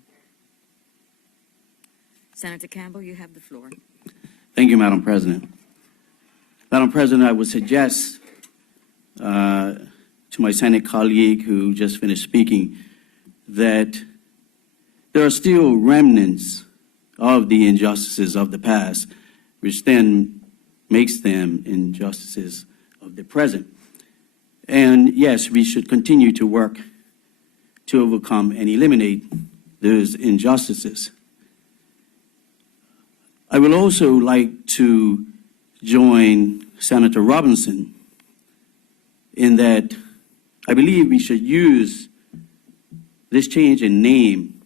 Senator Campbell, you have the floor. Thank you, Madam President. Madam President, I would suggest to my Senate colleague who just finished speaking that there are still remnants of the injustices of the past, which then makes them injustices of the present. And yes, we should continue to work to overcome and eliminate those injustices. I would also like to join Senator Robinson in that I believe we should use this change in name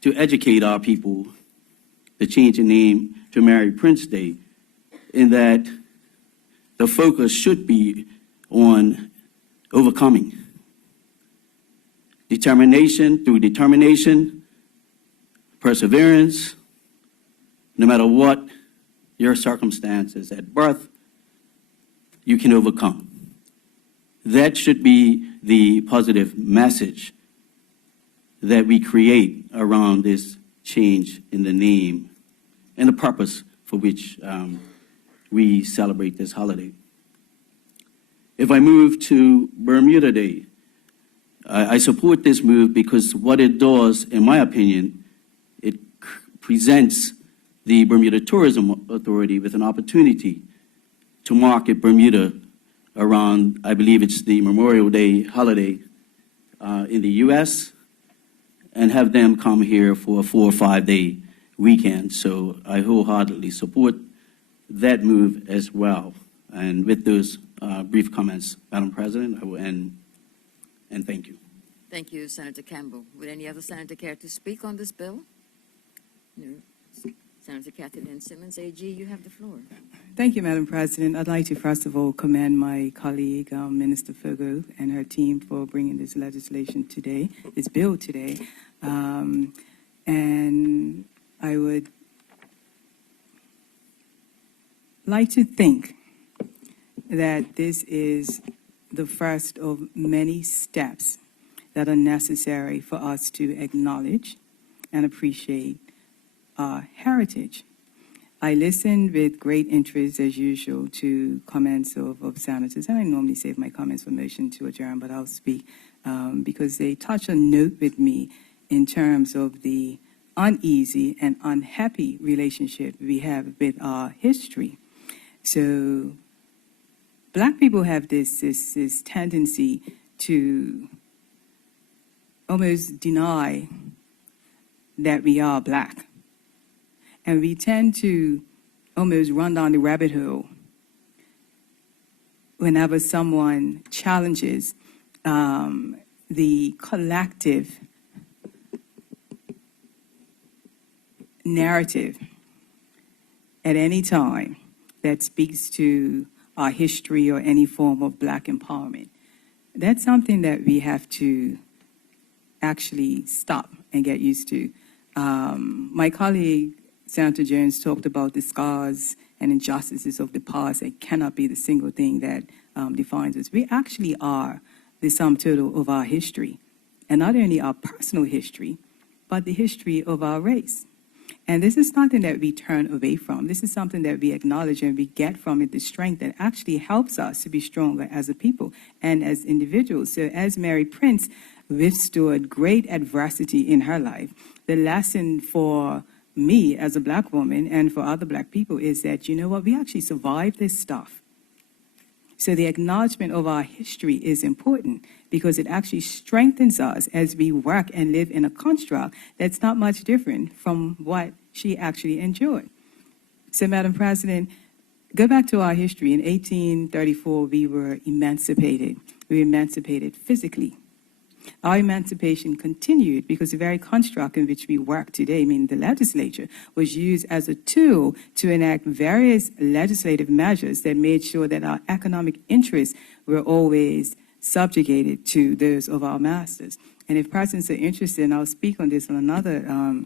to educate our people, the change in name to Mary Prince Day, in that the focus should be on overcoming. Through determination, perseverance, no matter what your circumstances at birth, you can overcome. That should be the positive message that we create around this change in the name and the purpose for which we celebrate this holiday. If I move to Bermuda Day, I support this move because what it does, in my opinion, it presents the Bermuda Tourism Authority with an opportunity to market Bermuda around, I believe it's the Memorial Day holiday in the U.S., and have them come here for a 4 or 5 day weekend. So I wholeheartedly support that move as well. And with those brief comments, Madam President, I will end, and thank you. Thank you, Senator Campbell. Would any other senator care to speak on this bill? No. Senator Kathy Lynn Simmons, AG, you have the floor. Thank you, Madam President. I'd like to first of all commend my colleague, Minister Fogo, and her team for bringing this legislation today, this bill today. And I would like to think that this is the first of many steps that are necessary for us to acknowledge and appreciate our heritage. I listened with great interest, as usual, to comments of senators, and I normally save my comments for motion to adjourn, but I'll speak because they touch a note with me in terms of the uneasy and unhappy relationship we have with our history. So Black people have this tendency to almost deny that we are Black. And we tend to almost run down the rabbit hole whenever someone challenges the collective narrative at any time that speaks to our history or any form of Black empowerment. That's something that we have to actually stop and get used to. My colleague, Senator Jones, talked about the scars and injustices of the past. It cannot be the single thing that defines us. We actually are the sum total of our history, and not only our personal history, but the history of our race. And this is something that we turn away from. This is something that we acknowledge, and we get from it the strength that actually helps us to be stronger as a people and as individuals. So as Mary Prince withstood great adversity in her life, the lesson for me as a black woman and for other black people is that, you know what, we actually survived this stuff. So the acknowledgement of our history is important because it actually strengthens us as we work and live in a construct that's not much different from what she actually endured. So, Madam President, go back to our history. In 1834, we were emancipated. We were emancipated physically. Our emancipation continued because the very construct in which we work today, I mean the legislature, was used as a tool to enact various legislative measures that made sure that our economic interests were always subjugated to those of our masters. And if persons are interested, and I'll speak on this on another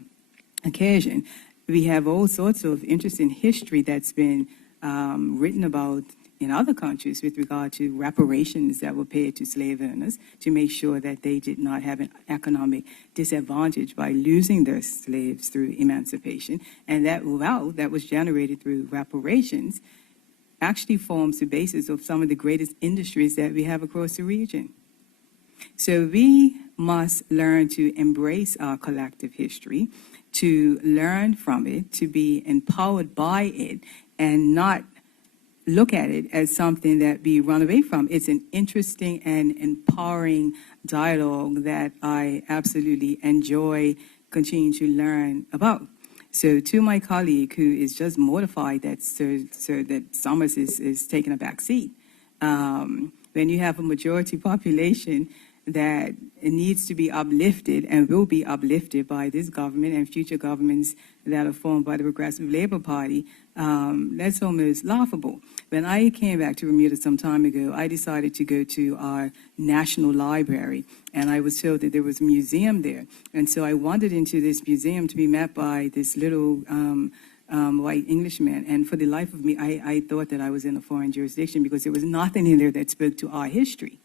occasion, we have all sorts of interesting history that's been written about in other countries with regard to reparations that were paid to slave owners to make sure that they did not have an economic disadvantage by losing their slaves through emancipation. And that wealth that was generated through reparations actually forms the basis of some of the greatest industries that we have across the region. So we must learn to embrace our collective history, to learn from it, to be empowered by it, and not look at it as something that we run away from. It's an interesting and empowering dialogue that I absolutely enjoy continuing to learn about. So to my colleague who is just mortified that that Summers is taking a back seat, when you have a majority population that needs to be uplifted and will be uplifted by this government and future governments that are formed by the Progressive Labor Party, that's almost laughable. When I came back to Bermuda some time ago, I decided to go to our National Library, and I was told that there was a museum there. And so I wandered into this museum to be met by this little white Englishman, and for the life of me, I thought that I was in a foreign jurisdiction because there was nothing in there that spoke to our history.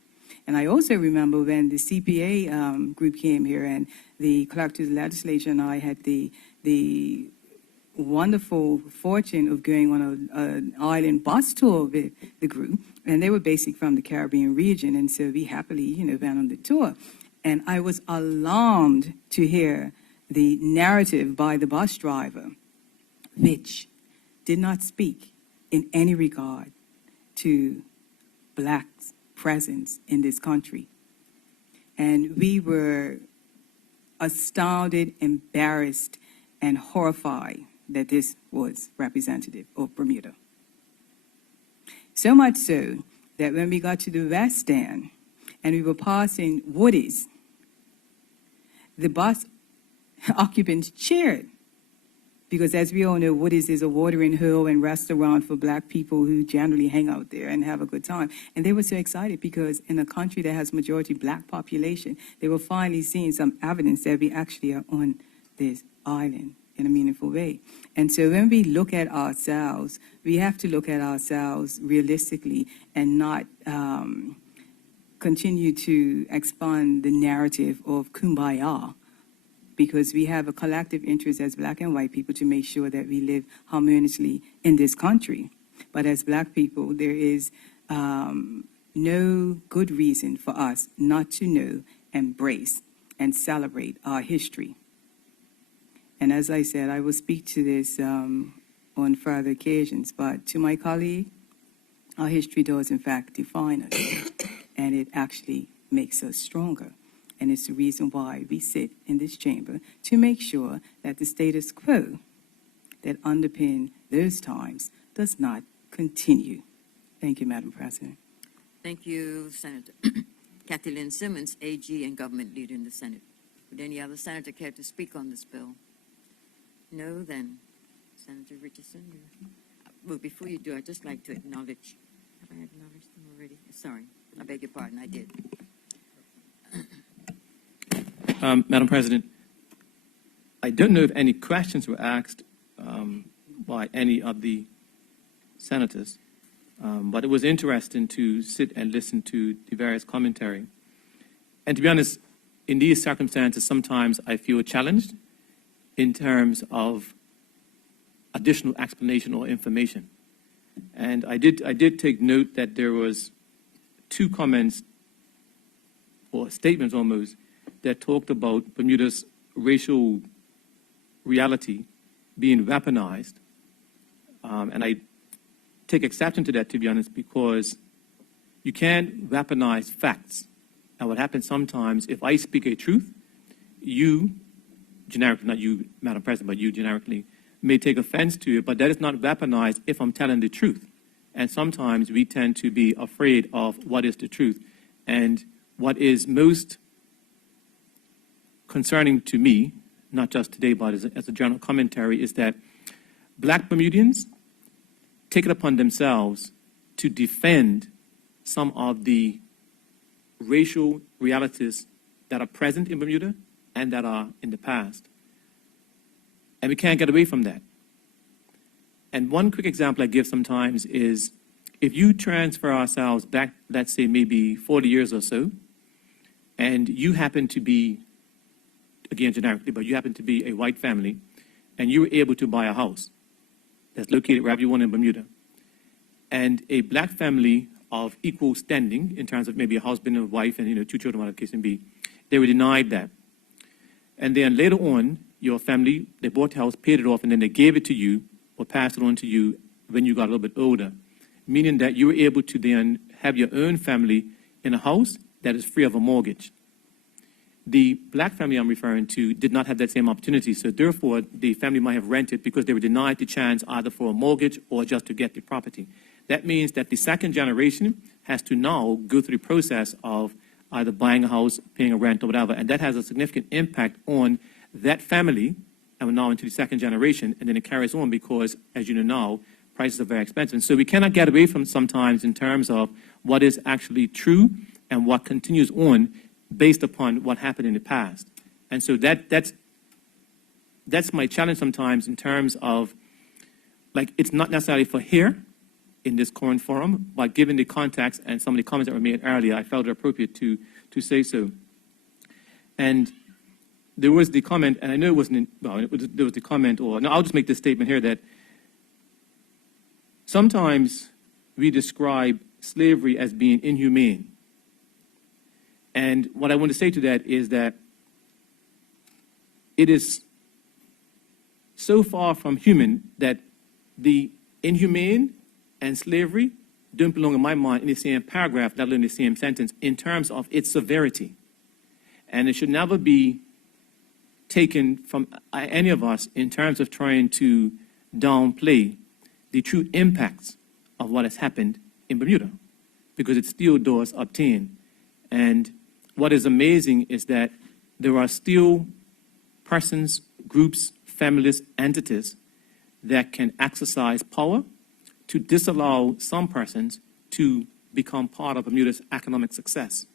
And I also remember when the CPA group came here, and the clerk to the legislature and I had the wonderful fortune of going on an island bus tour with the group, and they were basically from the Caribbean region, and so we happily, went on the tour. And I was alarmed to hear the narrative by the bus driver, which did not speak in any regard to blacks' presence in this country. And we were astounded, embarrassed, and horrified that this was representative of Bermuda. So much so that when we got to the West End and we were passing Woody's, the bus occupants cheered. Because as we all know, Woody's is a watering hole and restaurant for black people who generally hang out there and have a good time. And they were so excited because in a country that has majority black population, they were finally seeing some evidence that we actually are on this island in a meaningful way. And so when we look at ourselves, we have to look at ourselves realistically and not continue to expand the narrative of kumbaya, because we have a collective interest as black and white people to make sure that we live harmoniously in this country. But as black people, there is no good reason for us not to know, embrace, and celebrate our history. And as I said, I will speak to this on further occasions, but to my colleague, our history does in fact define us, and it actually makes us stronger. And it's the reason why we sit in this chamber to make sure that the status quo that underpinned those times does not continue. Thank you, Madam President. Thank you, Senator Kathy Lynn Simmons, AG and Government Leader in the Senate. Would any other senator care to speak on this bill? No, then, Senator Richardson. Well, before you do, I'd just like to acknowledge. Have I acknowledged them already? Sorry, I beg your pardon, I did. Madam President, I don't know if any questions were asked by any of the senators, but it was interesting to sit and listen to the various commentary. And to be honest, in these circumstances, sometimes I feel challenged in terms of additional explanation or information. And I did take note that there was two comments or statements almost that talked about Bermuda's racial reality being weaponized. And I take exception to that, to be honest, because you can't weaponize facts. And what happens sometimes, if I speak a truth, you, generically, not you, Madam President, but you generically, may take offense to it, but that is not weaponized if I'm telling the truth. And sometimes we tend to be afraid of what is the truth. And what is most concerning to me, not just today, but as a general commentary, is that Black Bermudians take it upon themselves to defend some of the racial realities that are present in Bermuda and that are in the past. And we can't get away from that. And one quick example I give sometimes is if you transfer ourselves back, let's say maybe 40 years or so, and you happen to be, again generically, but you happen to be a white family, and you were able to buy a house that's located wherever you want in Bermuda, and a Black family of equal standing in terms of maybe a husband and wife and 2 children, whatever the case may be, they were denied that. And then later on, your family, they bought the house, paid it off, and then they gave it to you or passed it on to you when you got a little bit older, meaning that you were able to then have your own family in a house that is free of a mortgage. The Black family I'm referring to did not have that same opportunity, so therefore the family might have rented because they were denied the chance either for a mortgage or just to get the property. That means that the second generation has to now go through the process of either buying a house, paying a rent, or whatever, and that has a significant impact on that family, and we're now into the second generation, and then it carries on because, as you know now, prices are very expensive. And so we cannot get away from sometimes in terms of what is actually true and what continues on based upon what happened in the past. And so that's my challenge sometimes in terms of, like, it's not necessarily for here in this current forum, but given the context and some of the comments that were made earlier, I felt it appropriate to say so. And there was the comment, and I know it wasn't, there was the comment, or no, I'll just make this statement here that sometimes we describe slavery as being inhumane. And what I want to say to that is that it is so far from human that the inhumane and slavery don't belong in my mind in the same paragraph, let alone the same sentence, in terms of its severity. And it should never be taken from any of us in terms of trying to downplay the true impacts of what has happened in Bermuda, because it still does obtain. And what is amazing is that there are still persons, groups, families, entities that can exercise power to disallow some persons to become part of Bermuda's economic success.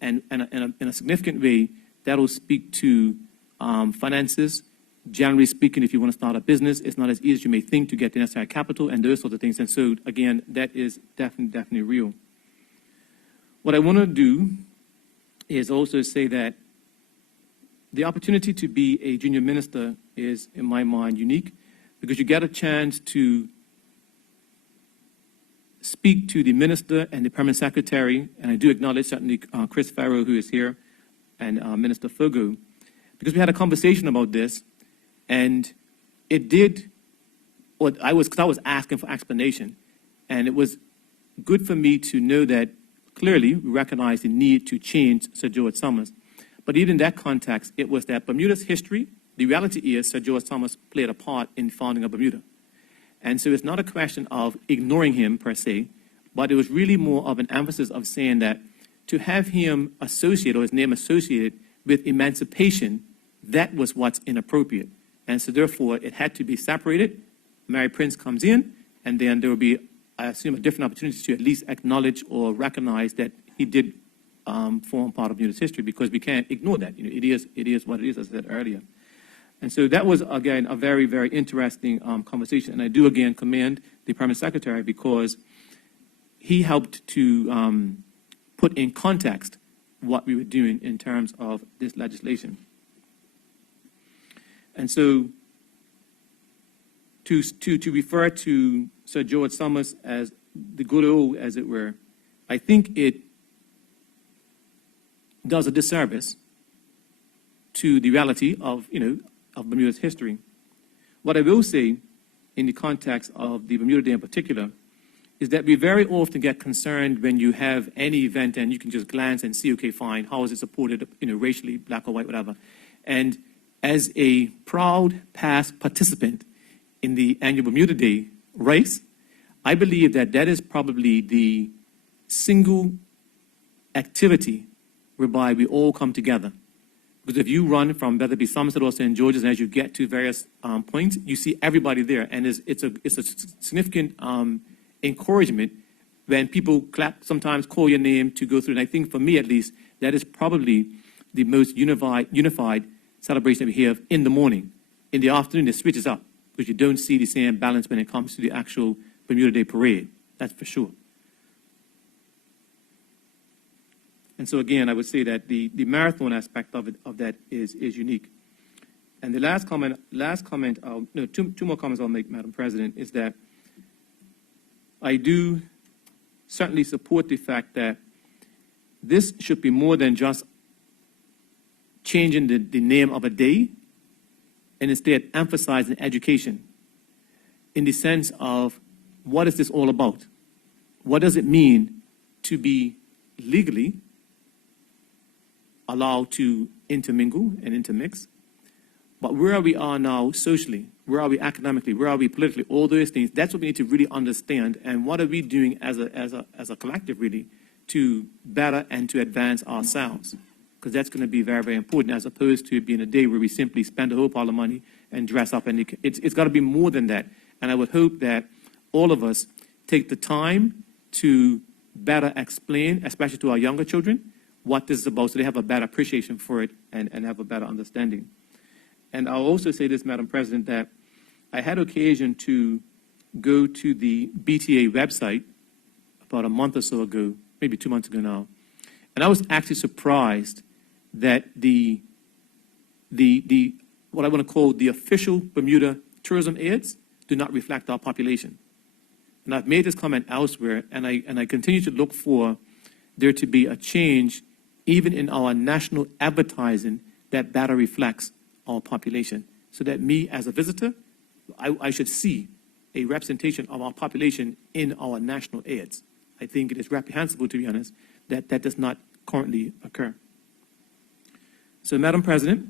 And in a significant way, that will speak to finances. Generally speaking, if you want to start a business, it's not as easy as you may think to get the necessary capital and those sorts of things. And so, again, that is definitely real. What I want to do is also say that the opportunity to be a junior minister is, in my mind, unique because you get a chance to speak to the minister and the permanent secretary, and I do acknowledge certainly Chris Farrow, who is here, and Minister Fogo, because we had a conversation about this, and it did, because I was asking for explanation, and it was good for me to know that clearly we recognize the need to change Sir George Thomas. But even in that context, it was that Bermuda's history, the reality is Sir George Thomas played a part in the founding of Bermuda. And so it's not a question of ignoring him per se, but it was really more of an emphasis of saying that to have him associated, or his name associated with emancipation, that was what's inappropriate. And so therefore, it had to be separated. Mary Prince comes in, and then there will be, I assume, a different opportunity to at least acknowledge or recognize that he did form part of Bermuda's history, because we can't ignore that. You know, it is what it is, as I said earlier. And so that was, again, a very, very interesting conversation. And I do, again, commend the Permanent Secretary, because he helped to put in context what we were doing in terms of this legislation. And so to refer to Sir George Thomas as the good old, as it were, I think it does a disservice to the reality of, of Bermuda's history. What I will say, in the context of the Bermuda Day in particular, is that we very often get concerned when you have any event and you can just glance and see, okay, fine, how is it supported, racially, black or white, whatever. And as a proud past participant in the annual Bermuda Day race, I believe that that is probably the single activity whereby we all come together. Because if you run from whether it be Somerset or St. George's, and as you get to various points, you see everybody there, and it's a significant encouragement when people clap, sometimes call your name to go through. And I think, for me at least, that is probably the most unified celebration that we have in the morning. In the afternoon, it switches up, because you don't see the same balance when it comes to the actual Bermuda Day parade. That's for sure. And so, again, I would say that the marathon aspect of that is unique. And the last comment, two more comments I'll make, Madam President, is that I do certainly support the fact that this should be more than just changing the name of a day, and instead emphasizing education in the sense of, what is this all about? What does it mean to be legally allowed to intermingle and intermix? But where we are now socially, where are we academically, where are we politically, all those things, that's what we need to really understand. And what are we doing as a collective, really, to better and to advance ourselves? Because that's going to be very, very important, as opposed to it being a day where we simply spend a whole pile of money and dress up. And it's got to be more than that. And I would hope that all of us take the time to better explain, especially to our younger children, what this is about, so they have a better appreciation for it and have a better understanding. And I'll also say this, Madam President, that I had occasion to go to the BTA website about a month or so ago, maybe 2 months ago now, and I was actually surprised that the what I want to call the official Bermuda tourism aids do not reflect our population. And I've made this comment elsewhere, and I continue to look for there to be a change even in our national advertising that better reflects our population, so that me as a visitor, I should see a representation of our population in our national ads. I think it is reprehensible, to be honest, that that does not currently occur. So, Madam President,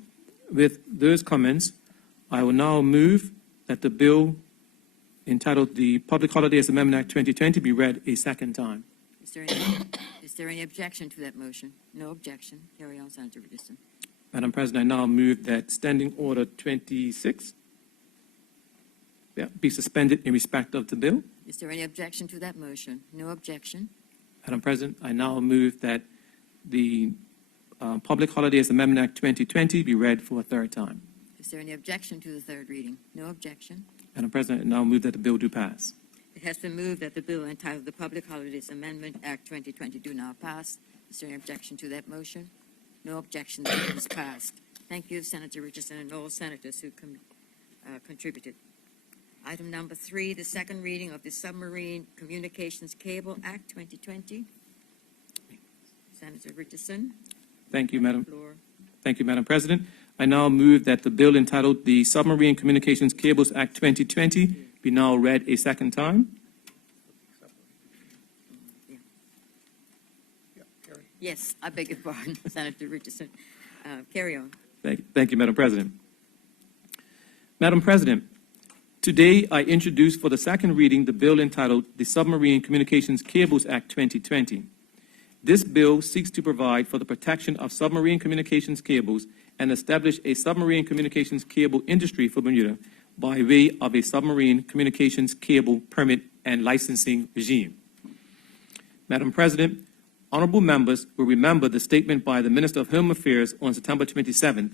with those comments, I will now move that the bill entitled the Public Holidays Amendment Act 2020 be read a second time. Is there any objection to that motion? No objection. Carry on, Senator Richardson. Madam President, I now move that Standing Order 26 be suspended in respect of the bill. Is there any objection to that motion? No objection. Madam President, I now move that the Public Holidays Amendment Act 2020 be read for a third time. Is there any objection to the third reading? No objection. Madam President, I now move that the bill do pass. It has been moved that the bill entitled the Public Holidays Amendment Act 2020 do now pass. Is there any objection to that motion? No objection. The bill is passed. Thank you, Senator Richardson, and all senators who contributed. Item number 3, the second reading of the Submarine Communications Cable Act 2020. Senator Richardson. Thank you, Madam. Floor. Thank you, Madam President. I now move that the bill entitled the Submarine Communications Cables Act 2020 be now read a second time. Yes, I beg your pardon, Senator Richardson. Carry on. Thank you, Madam President. Madam President, today I introduce for the second reading the bill entitled the Submarine Communications Cables Act 2020. This bill seeks to provide for the protection of submarine communications cables and establish a submarine communications cable industry for Bermuda by way of a submarine communications cable permit and licensing regime. Madam President, honorable members will remember the statement by the Minister of Home Affairs on September 27th,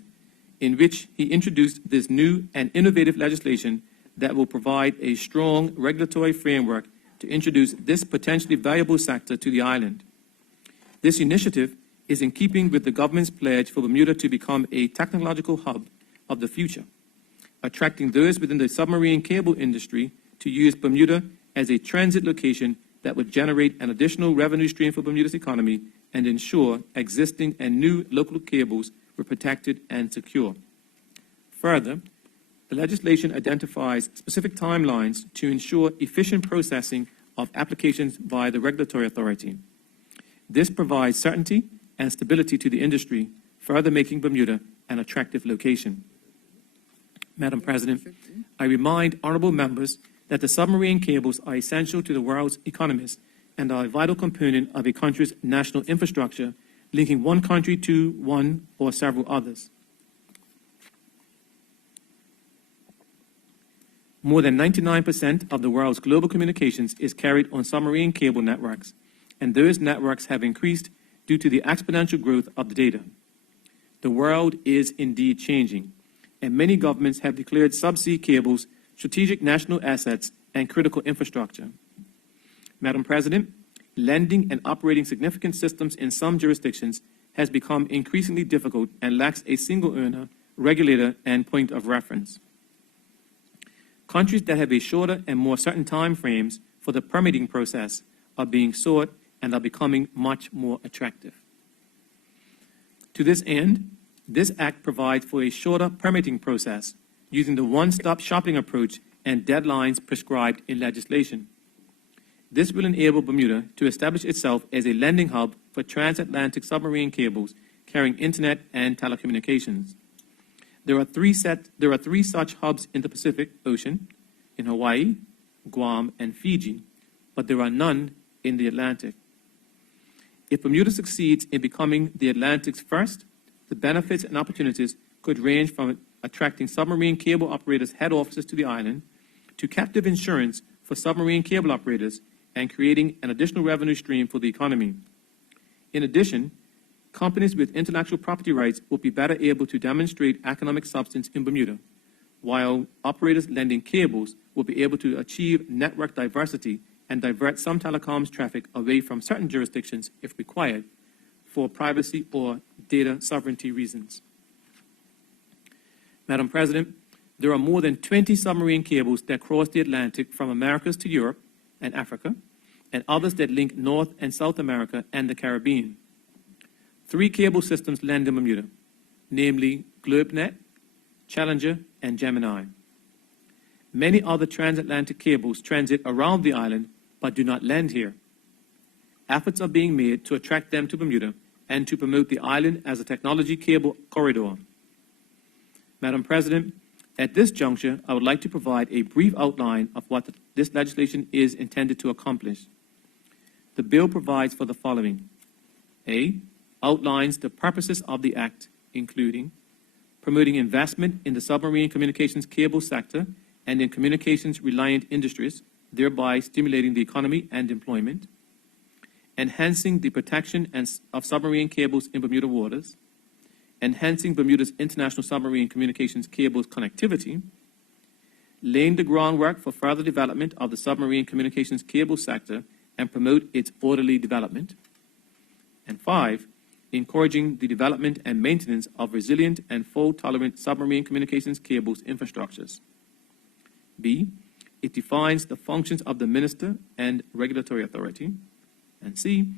in which he introduced this new and innovative legislation that will provide a strong regulatory framework to introduce this potentially valuable sector to the island. This initiative is in keeping with the government's pledge for Bermuda to become a technological hub of the future, attracting those within the submarine cable industry to use Bermuda as a transit location that would generate an additional revenue stream for Bermuda's economy and ensure existing and new local cables were protected and secure. Further, the legislation identifies specific timelines to ensure efficient processing of applications by the regulatory authority. This provides certainty and stability to the industry, further making Bermuda an attractive location. Madam President, I remind honorable members that the submarine cables are essential to the world's economies and are a vital component of a country's national infrastructure, linking one country to one or several others. More than 99% of the world's global communications is carried on submarine cable networks, and those networks have increased due to the exponential growth of the data. The world is indeed changing, and many governments have declared subsea cables strategic national assets and critical infrastructure. Madam President, lending and operating significant systems in some jurisdictions has become increasingly difficult and lacks a single owner, regulator, and point of reference. Countries that have a shorter and more certain time frames for the permitting process are being sought and are becoming much more attractive. To this end, this Act provides for a shorter permitting process using the one-stop shopping approach and deadlines prescribed in legislation. This will enable Bermuda to establish itself as a lending hub for transatlantic submarine cables carrying internet and telecommunications. There are three such hubs in the Pacific Ocean, in Hawaii, Guam, and Fiji, but there are none in the Atlantic. If Bermuda succeeds in becoming the Atlantic's first, the benefits and opportunities could range from attracting submarine cable operators' head offices to the island, to captive insurance for submarine cable operators, and creating an additional revenue stream for the economy. In addition, companies with intellectual property rights will be better able to demonstrate economic substance in Bermuda, while operators lending cables will be able to achieve network diversity and divert some telecoms traffic away from certain jurisdictions if required for privacy or data sovereignty reasons. Madam President, there are more than 20 submarine cables that cross the Atlantic from Americas to Europe and Africa, and others that link North and South America and the Caribbean. 3 cable systems land in Bermuda, namely GlobeNet, Challenger, and Gemini. Many other transatlantic cables transit around the island but do not land here. Efforts are being made to attract them to Bermuda and to promote the island as a technology cable corridor. Madam President, at this juncture, I would like to provide a brief outline of what this legislation is intended to accomplish. The bill provides for the following. A, outlines the purposes of the Act, including promoting investment in the submarine communications cable sector and in communications-reliant industries, thereby stimulating the economy and employment, enhancing the protection of submarine cables in Bermuda waters, enhancing Bermuda's international submarine communications cables connectivity, laying the groundwork for further development of the submarine communications cable sector and promote its orderly development, and 5, encouraging the development and maintenance of resilient and fault-tolerant submarine communications cables infrastructures. B, it defines the functions of the minister and regulatory authority. And C,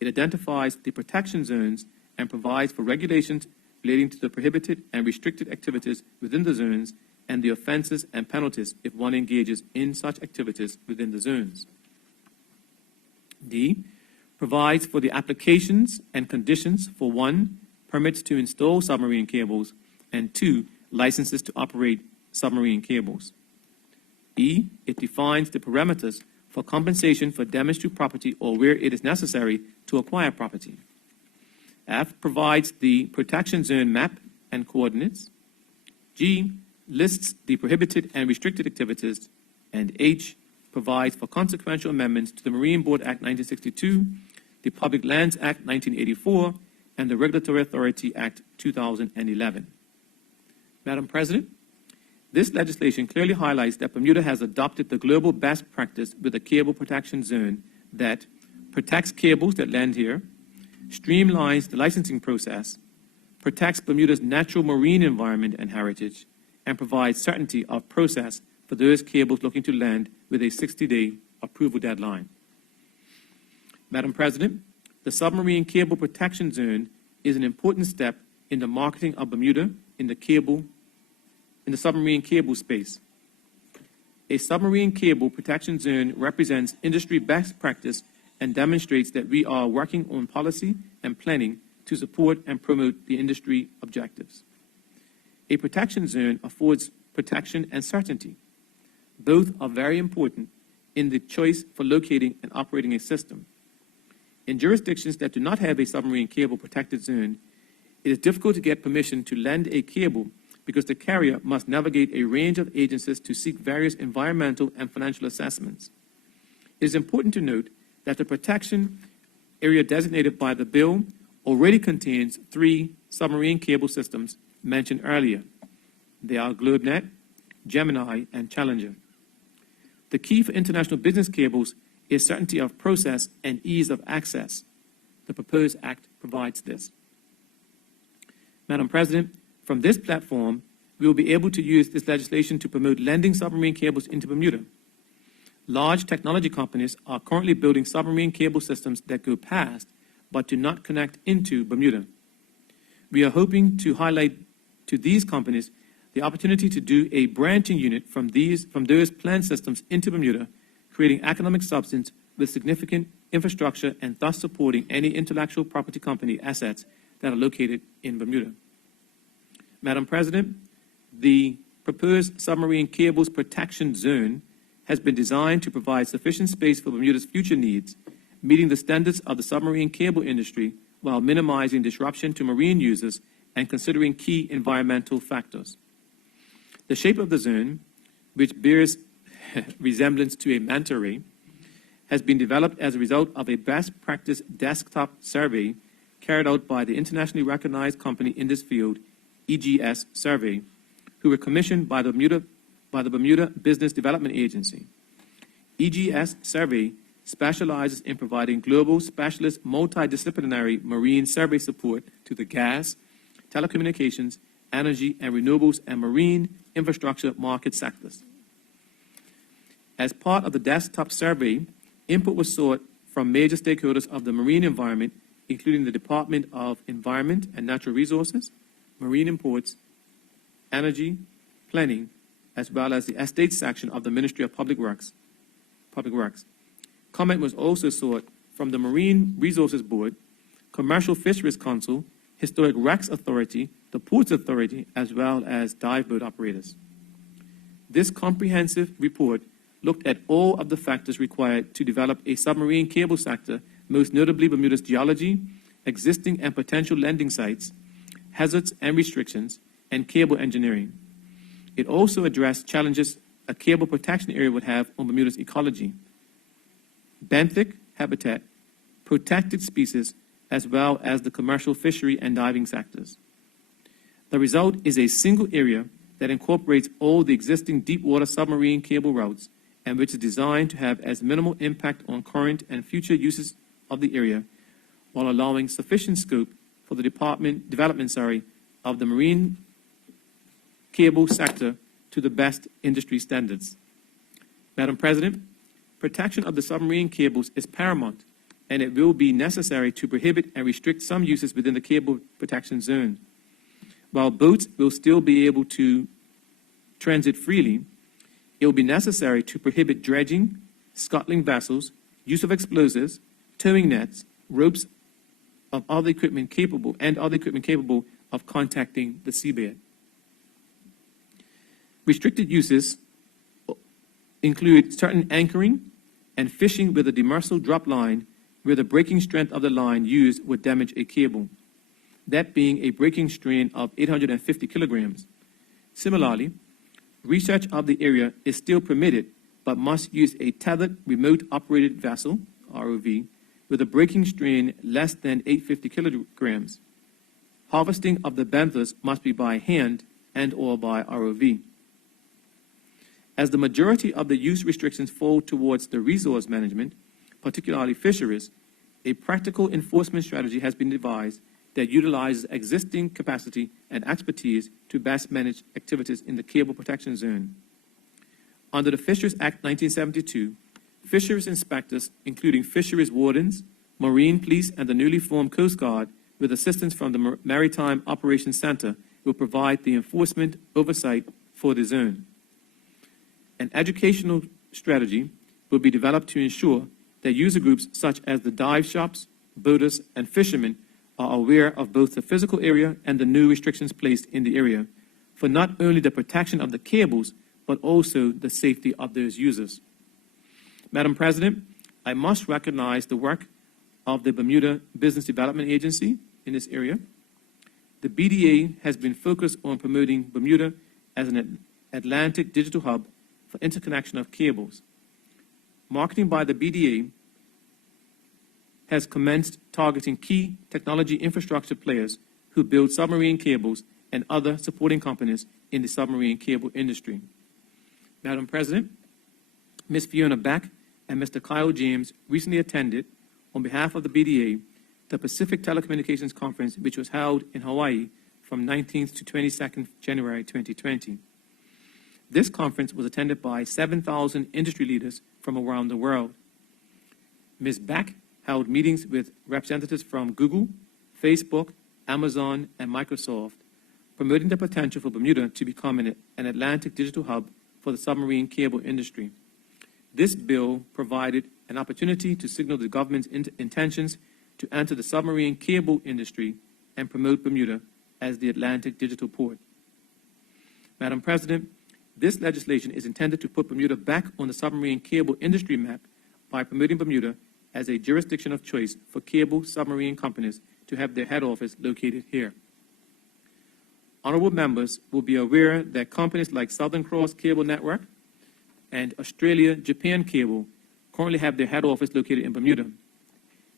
it identifies the protection zones and provides for regulations relating to the prohibited and restricted activities within the zones and the offenses and penalties if one engages in such activities within the zones. D, provides for the applications and conditions for 1, permits to install submarine cables, and 2, licenses to operate submarine cables. E, it defines the parameters for compensation for damage to property or where it is necessary to acquire property. F, provides the protection zone map and coordinates. G, lists the prohibited and restricted activities. And H, provides for consequential amendments to the Marine Board Act 1962, the Public Lands Act 1984, and the Regulatory Authority Act 2011. Madam President, this legislation clearly highlights that Bermuda has adopted the global best practice with a cable protection zone that protects cables that land here, streamlines the licensing process, protects Bermuda's natural marine environment and heritage, and provides certainty of process for those cables looking to land with a 60-day approval deadline. Madam President, the Submarine Cable Protection Zone is an important step in the marketing of Bermuda in the submarine cable space. A submarine cable protection zone represents industry best practice and demonstrates that we are working on policy and planning to support and promote the industry objectives. A protection zone affords protection and certainty. Both are very important in the choice for locating and operating a system. In jurisdictions that do not have a submarine cable protected zone, it is difficult to get permission to land a cable because the carrier must navigate a range of agencies to seek various environmental and financial assessments. It is important to note that the protection area designated by the bill already contains 3 submarine cable systems mentioned earlier. They are GlobeNet, Gemini, and Challenger. The key for international business cables is certainty of process and ease of access. The proposed act provides this. Madam President, from this platform, we will be able to use this legislation to promote landing submarine cables into Bermuda. Large technology companies are currently building submarine cable systems that go past but do not connect into Bermuda. We are hoping to highlight to these companies the opportunity to do a branching unit from those planned systems into Bermuda, creating economic substance with significant infrastructure and thus supporting any intellectual property company assets that are located in Bermuda. Madam President, the proposed submarine cables protection zone has been designed to provide sufficient space for Bermuda's future needs, meeting the standards of the submarine cable industry while minimizing disruption to marine users and considering key environmental factors. The shape of the zone, which bears resemblance to a manta ray, has been developed as a result of a best practice desktop survey carried out by the internationally recognized company in this field, EGS Survey, who were commissioned by the Bermuda Business Development Agency. EGS Survey specializes in providing global specialist multidisciplinary marine survey support to the gas, telecommunications, energy and renewables, and marine infrastructure market sectors. As part of the desktop survey, input was sought from major stakeholders of the marine environment, including the Department of Environment and Natural Resources, Marine Imports, Energy, Planning, as well as the Estates section of the Ministry of Public Works. Comment was also sought from the Marine Resources Board, Commercial Fisheries Council, Historic Wrecks Authority, the Ports Authority, as well as dive boat operators. This comprehensive report looked at all of the factors required to develop a submarine cable sector, most notably Bermuda's geology, existing and potential landing sites, hazards and restrictions, and cable engineering. It also addressed challenges a cable protection area would have on Bermuda's ecology, benthic habitat, protected species, as well as the commercial fishery and diving sectors. The result is a single area that incorporates all the existing deep-water submarine cable routes and which is designed to have as minimal impact on current and future uses of the area while allowing sufficient scope for the development of the marine cable sector to the best industry standards. Madam President, protection of the submarine cables is paramount, and it will be necessary to prohibit and restrict some uses within the cable protection zone. While boats will still be able to transit freely, it will be necessary to prohibit dredging, scuttling vessels, use of explosives, towing nets, ropes of other equipment capable of contacting the seabed. Restricted uses include certain anchoring and fishing with a demersal drop line where the breaking strength of the line used would damage a cable, that being a breaking strain of 850 kilograms. Similarly, research of the area is still permitted, but must use a tethered remote operated vessel, ROV, with a breaking strain less than 850 kilograms. Harvesting of the benthos must be by hand and or by ROV. As the majority of the use restrictions fall towards the resource management, particularly fisheries, a practical enforcement strategy has been devised that utilizes existing capacity and expertise to best manage activities in the cable protection zone. Under the Fisheries Act 1972, fisheries inspectors, including fisheries wardens, marine police, and the newly formed Coast Guard, with assistance from the Maritime Operations Center, will provide the enforcement oversight for the zone. An educational strategy will be developed to ensure that user groups such as the dive shops, boaters, and fishermen are aware of both the physical area and the new restrictions placed in the area for not only the protection of the cables, but also the safety of those users. Madam President, I must recognize the work of the Bermuda Business Development Agency in this area. The BDA has been focused on promoting Bermuda as an Atlantic digital hub for interconnection of cables. Marketing by the BDA has commenced targeting key technology infrastructure players who build submarine cables and other supporting companies in the submarine cable industry. Madam President, Ms. Fiona Beck and Mr. Kyle James recently attended, on behalf of the BDA, the Pacific Telecommunications Conference, which was held in Hawaii from 19th to 22nd January 2020. This conference was attended by 7,000 industry leaders from around the world. Ms. Beck held meetings with representatives from Google, Facebook, Amazon, and Microsoft, promoting the potential for Bermuda to become an Atlantic digital hub for the submarine cable industry. This bill provided an opportunity to signal the government's intentions to enter the submarine cable industry and promote Bermuda as the Atlantic digital port. Madam President, this legislation is intended to put Bermuda back on the submarine cable industry map by promoting Bermuda as a jurisdiction of choice for cable submarine companies to have their head office located here. Honorable members will be aware that companies like Southern Cross Cable Network and Australia-Japan Cable currently have their head office located in Bermuda.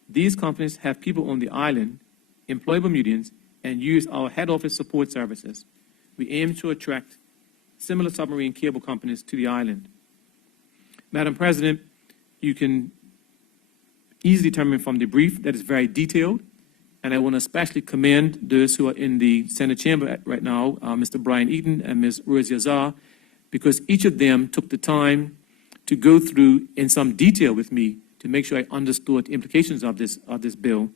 These companies have people on the island, employ Bermudians, and use our head office support services. We aim to attract similar submarine cable companies to the island. Madam President, you can easily determine from the brief that is very detailed, and I want to especially commend those who are in the Senate chamber right now, Mr. Brian Eaton and Ms. Rosie Azar, because each of them took the time to go through in some detail with me to make sure I understood the implications of this bill.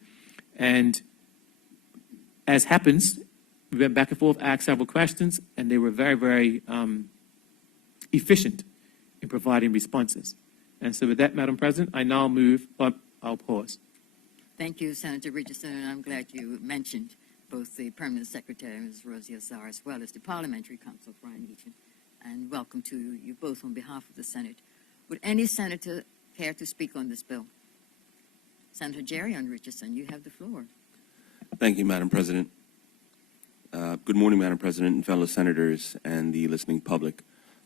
And as happens, we went back and forth, asked several questions, and they were very, very efficient in providing responses. And so with that, Madam President, I now move, I'll pause. Thank you, Senator Richardson, and I'm glad you mentioned both the Permanent Secretary, Ms. Rosie Azar, as well as the Parliamentary Counsel, Brian Eaton. And welcome to you both on behalf of the Senate. Would any senator care to speak on this bill? Senator Jerry Richardson, you have the floor. Thank you, Madam President. Good morning, Madam President and fellow senators and the listening public.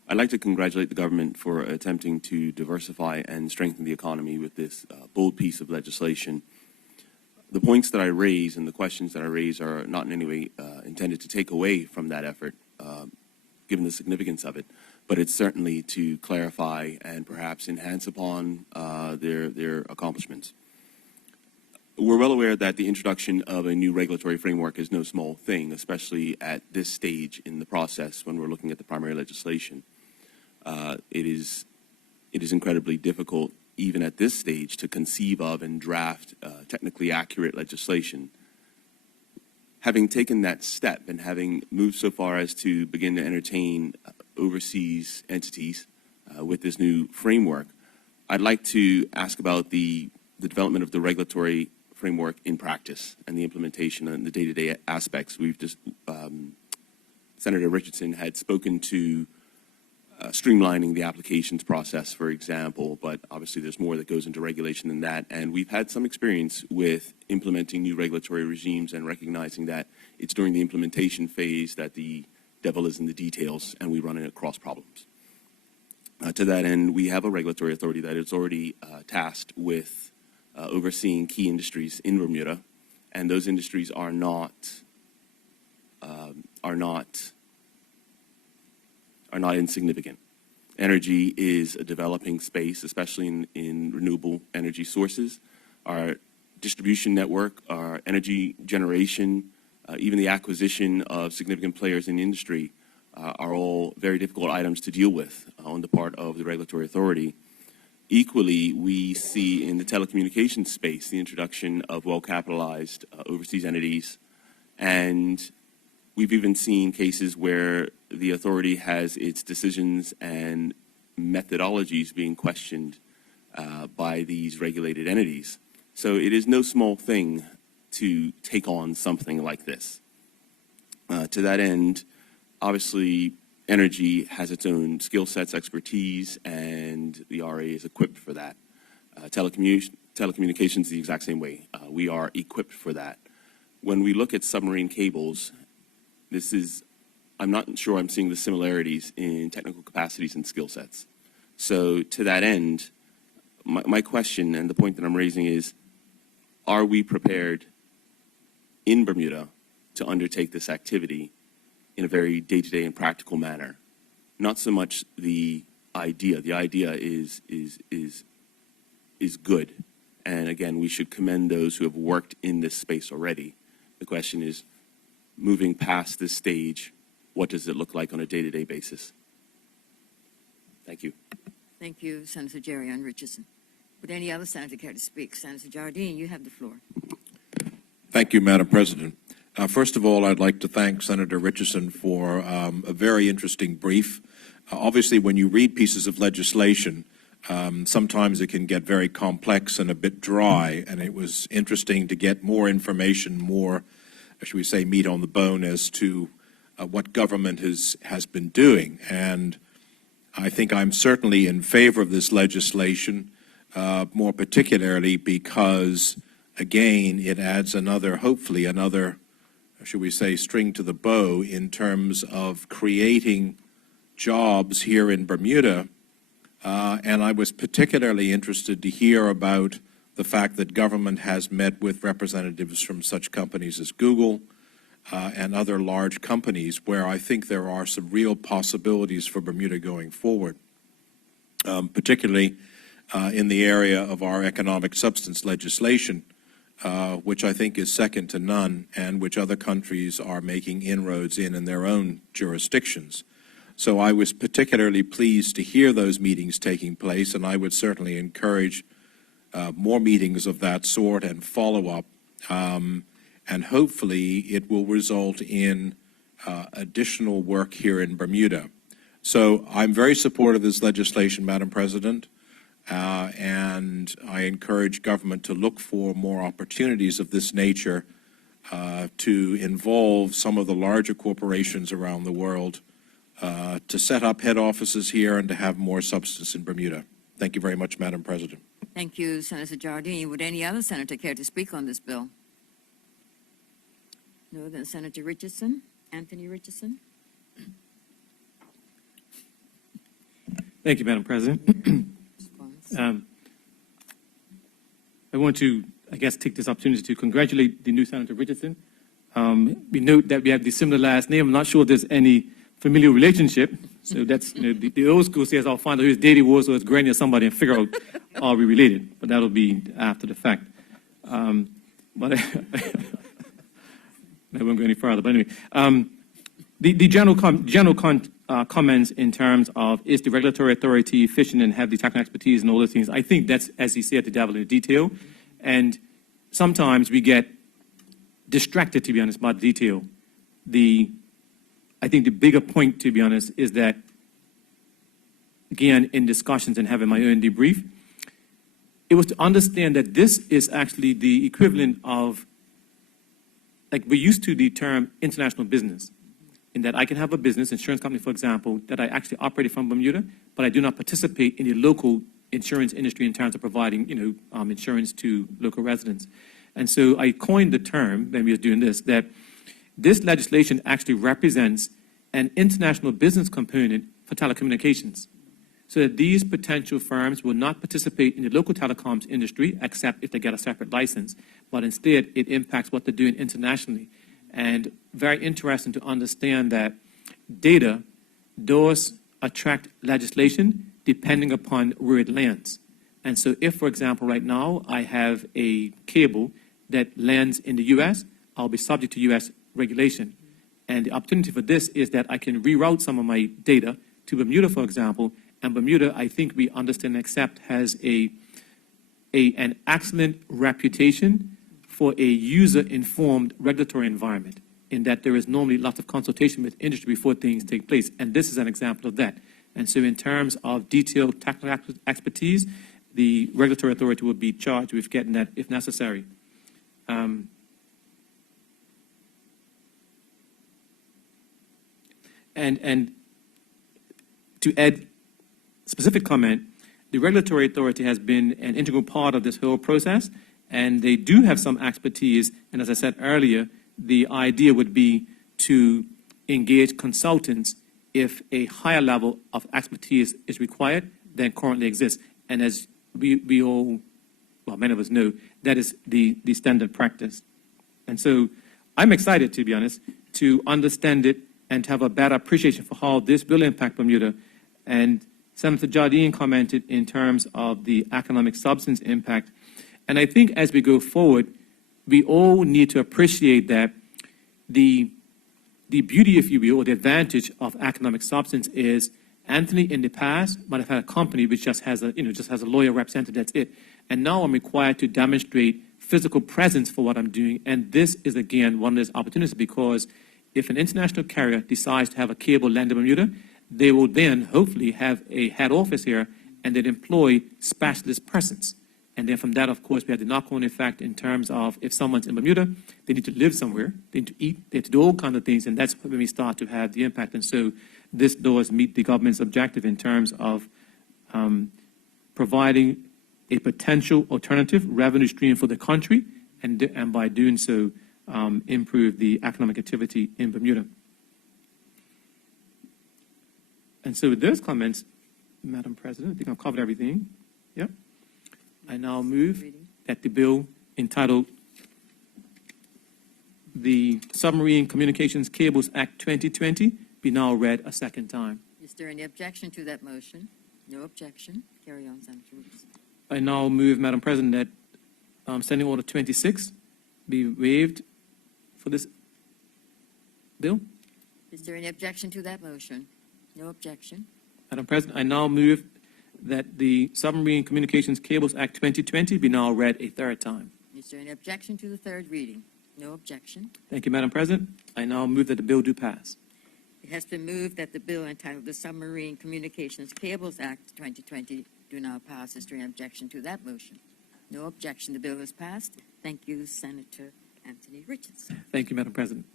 I'd like to congratulate the government for attempting to diversify and strengthen the economy with this bold piece of legislation. The points that I raise and the questions that I raise are not in any way intended to take away from that effort, given the significance of it, but it's certainly to clarify and perhaps enhance upon their accomplishments. We're well aware that the introduction of a new regulatory framework is no small thing, especially at this stage in the process when we're looking at the primary legislation. It is incredibly difficult, even at this stage, to conceive of and draft technically accurate legislation. Having taken that step and having moved so far as to begin to entertain overseas entities with this new framework, I'd like to ask about the development of the regulatory framework in practice and the implementation and the day-to-day aspects. We've just, Senator Richardson had spoken to streamlining the applications process, for example, but obviously there's more that goes into regulation than that. And we've had some experience with implementing new regulatory regimes and recognizing that it's during the implementation phase that the devil is in the details and we run across problems. To that end, we have a regulatory authority that is already tasked with overseeing key industries in Bermuda, and those industries are not insignificant. Energy is a developing space, especially in renewable energy sources. Our distribution network, our energy generation, even the acquisition of significant players in the industry are all very difficult items to deal with on the part of the regulatory authority. Equally, we see in the telecommunications space the introduction of well-capitalized overseas entities, and we've even seen cases where the authority has its decisions and methodologies being questioned by these regulated entities. So it is no small thing to take on something like this. To that end, obviously, energy has its own skill sets, expertise, and the RA is equipped for that. Telecommunications is the exact same way. We are equipped for that. When we look at submarine cables, I'm not sure I'm seeing the similarities in technical capacities and skill sets. So to that end, my question and the point that I'm raising is, are we prepared in Bermuda to undertake this activity in a very day-to-day and practical manner? Not so much the idea. The idea is good. And again, we should commend those who have worked in this space already. The question is, moving past this stage, what does it look like on a day-to-day basis? Thank you. Thank you, Senator Jerry Ann Richardson. Would any other senator care to speak? Senator Jardine, you have the floor. Thank you, Madam President. First of all, I'd like to thank Senator Richardson for a very interesting brief. Obviously, when you read pieces of legislation, sometimes it can get very complex and a bit dry, and it was interesting to get more information, more, should we say, meat on the bone as to what government has been doing. And I think I'm certainly in favor of this legislation, more particularly because, again, it adds hopefully another, should we say, string to the bow in terms of creating jobs here in Bermuda. And I was particularly interested to hear about the fact that government has met with representatives from such companies as Google and other large companies, where I think there are some real possibilities for Bermuda going forward, particularly in the area of our economic substance legislation, which I think is second to none, and which other countries are making inroads in their own jurisdictions. So I was particularly pleased to hear those meetings taking place, and I would certainly encourage more meetings of that sort and follow-up, and hopefully it will result in additional work here in Bermuda. So I'm very supportive of this legislation, Madam President, and I encourage government to look for more opportunities of this nature to involve some of the larger corporations around the world to set up head offices here and to have more substance in Bermuda. Thank you very much, Madam President. Thank you, Senator Jardine. Would any other senator care to speak on this bill? No, then Senator Richardson, Anthony Richardson. Thank you, Madam President. I want to, take this opportunity to congratulate the new Senator Richardson. We note that we have the similar last name. I'm not sure if there's any familial relationship. So that's, the old school says, I'll find out who his daddy was or his granny or somebody and figure out, are we related? But that'll be after the fact. But I won't go any further. But anyway, the general comments in terms of, is the regulatory authority efficient and have the technical expertise and all those things, I think that's, as he said, the devil in the detail. And sometimes we get distracted, to be honest, by the detail. I think the bigger point, to be honest, is that, again, in discussions and having my own debrief, it was to understand that this is actually the equivalent of, like, we're used to the term international business, in that I can have a business, insurance company, for example, that I actually operated from Bermuda, but I do not participate in the local insurance industry in terms of providing, insurance to local residents. And so I coined the term, when we were doing this, that this legislation actually represents an international business component for telecommunications. so that these potential firms will not participate in the local telecoms industry, except if they get a separate license, but instead it impacts what they're doing internationally. And very interesting to understand that data does attract legislation depending upon where it lands. And so if, for example, right now I have a cable that lands in the U.S., I'll be subject to U.S. regulation. And the opportunity for this is that I can reroute some of my data to Bermuda, for example, and Bermuda, I think we understand and accept, has an excellent reputation for a user-informed regulatory environment, in that there is normally lots of consultation with industry before things take place. And this is an example of that. And so in terms of detailed technical expertise, the regulatory authority will be charged with getting that if necessary. And to add specific comment, the regulatory authority has been an integral part of this whole process, and they do have some expertise. And as I said earlier, the idea would be to engage consultants if a higher level of expertise is required than currently exists. And as we all, well, many of us know, that is the standard practice. And so I'm excited, to be honest, to understand it and to have a better appreciation for how this will impact Bermuda. And Senator Jardine commented in terms of the economic substance impact. And I think as we go forward, we all need to appreciate that the beauty, if you will, or the advantage of economic substance is Anthony in the past might have had a company which just has a lawyer representative, that's it. And now I'm required to demonstrate physical presence for what I'm doing. And this is, again, one of those opportunities, because if an international carrier decides to have a cable land in Bermuda, they will then hopefully have a head office here, and they'd employ specialist persons. And then from that, of course, we have the knock-on effect in terms of if someone's in Bermuda, they need to live somewhere, they need to eat, they need to do all kinds of things, and that's when we start to have the impact. And so this does meet the government's objective in terms of providing a potential alternative revenue stream for the country, and by doing so, improve the economic activity in Bermuda. And so with those comments, Madam President, I think I've covered everything. Yep. I now move that the bill entitled the Submarine Communications Cables Act 2020 be now read a second time. Is there any objection to that motion? No objection. Carry on, Senator Roots. I now move, Madam President, that Standing Order 26 be waived for this bill. Is there any objection to that motion? No objection. Madam President, I now move that the Submarine Communications Cables Act 2020 be now read a third time. Is there any objection to the third reading? No objection. Thank you, Madam President. I now move that the bill do pass. It has been moved that the bill entitled the Submarine Communications Cables Act 2020 do now pass. Is there any objection to that motion? No objection. The bill is passed. Thank you, Senator Anthony Richardson. Thank you, Madam President.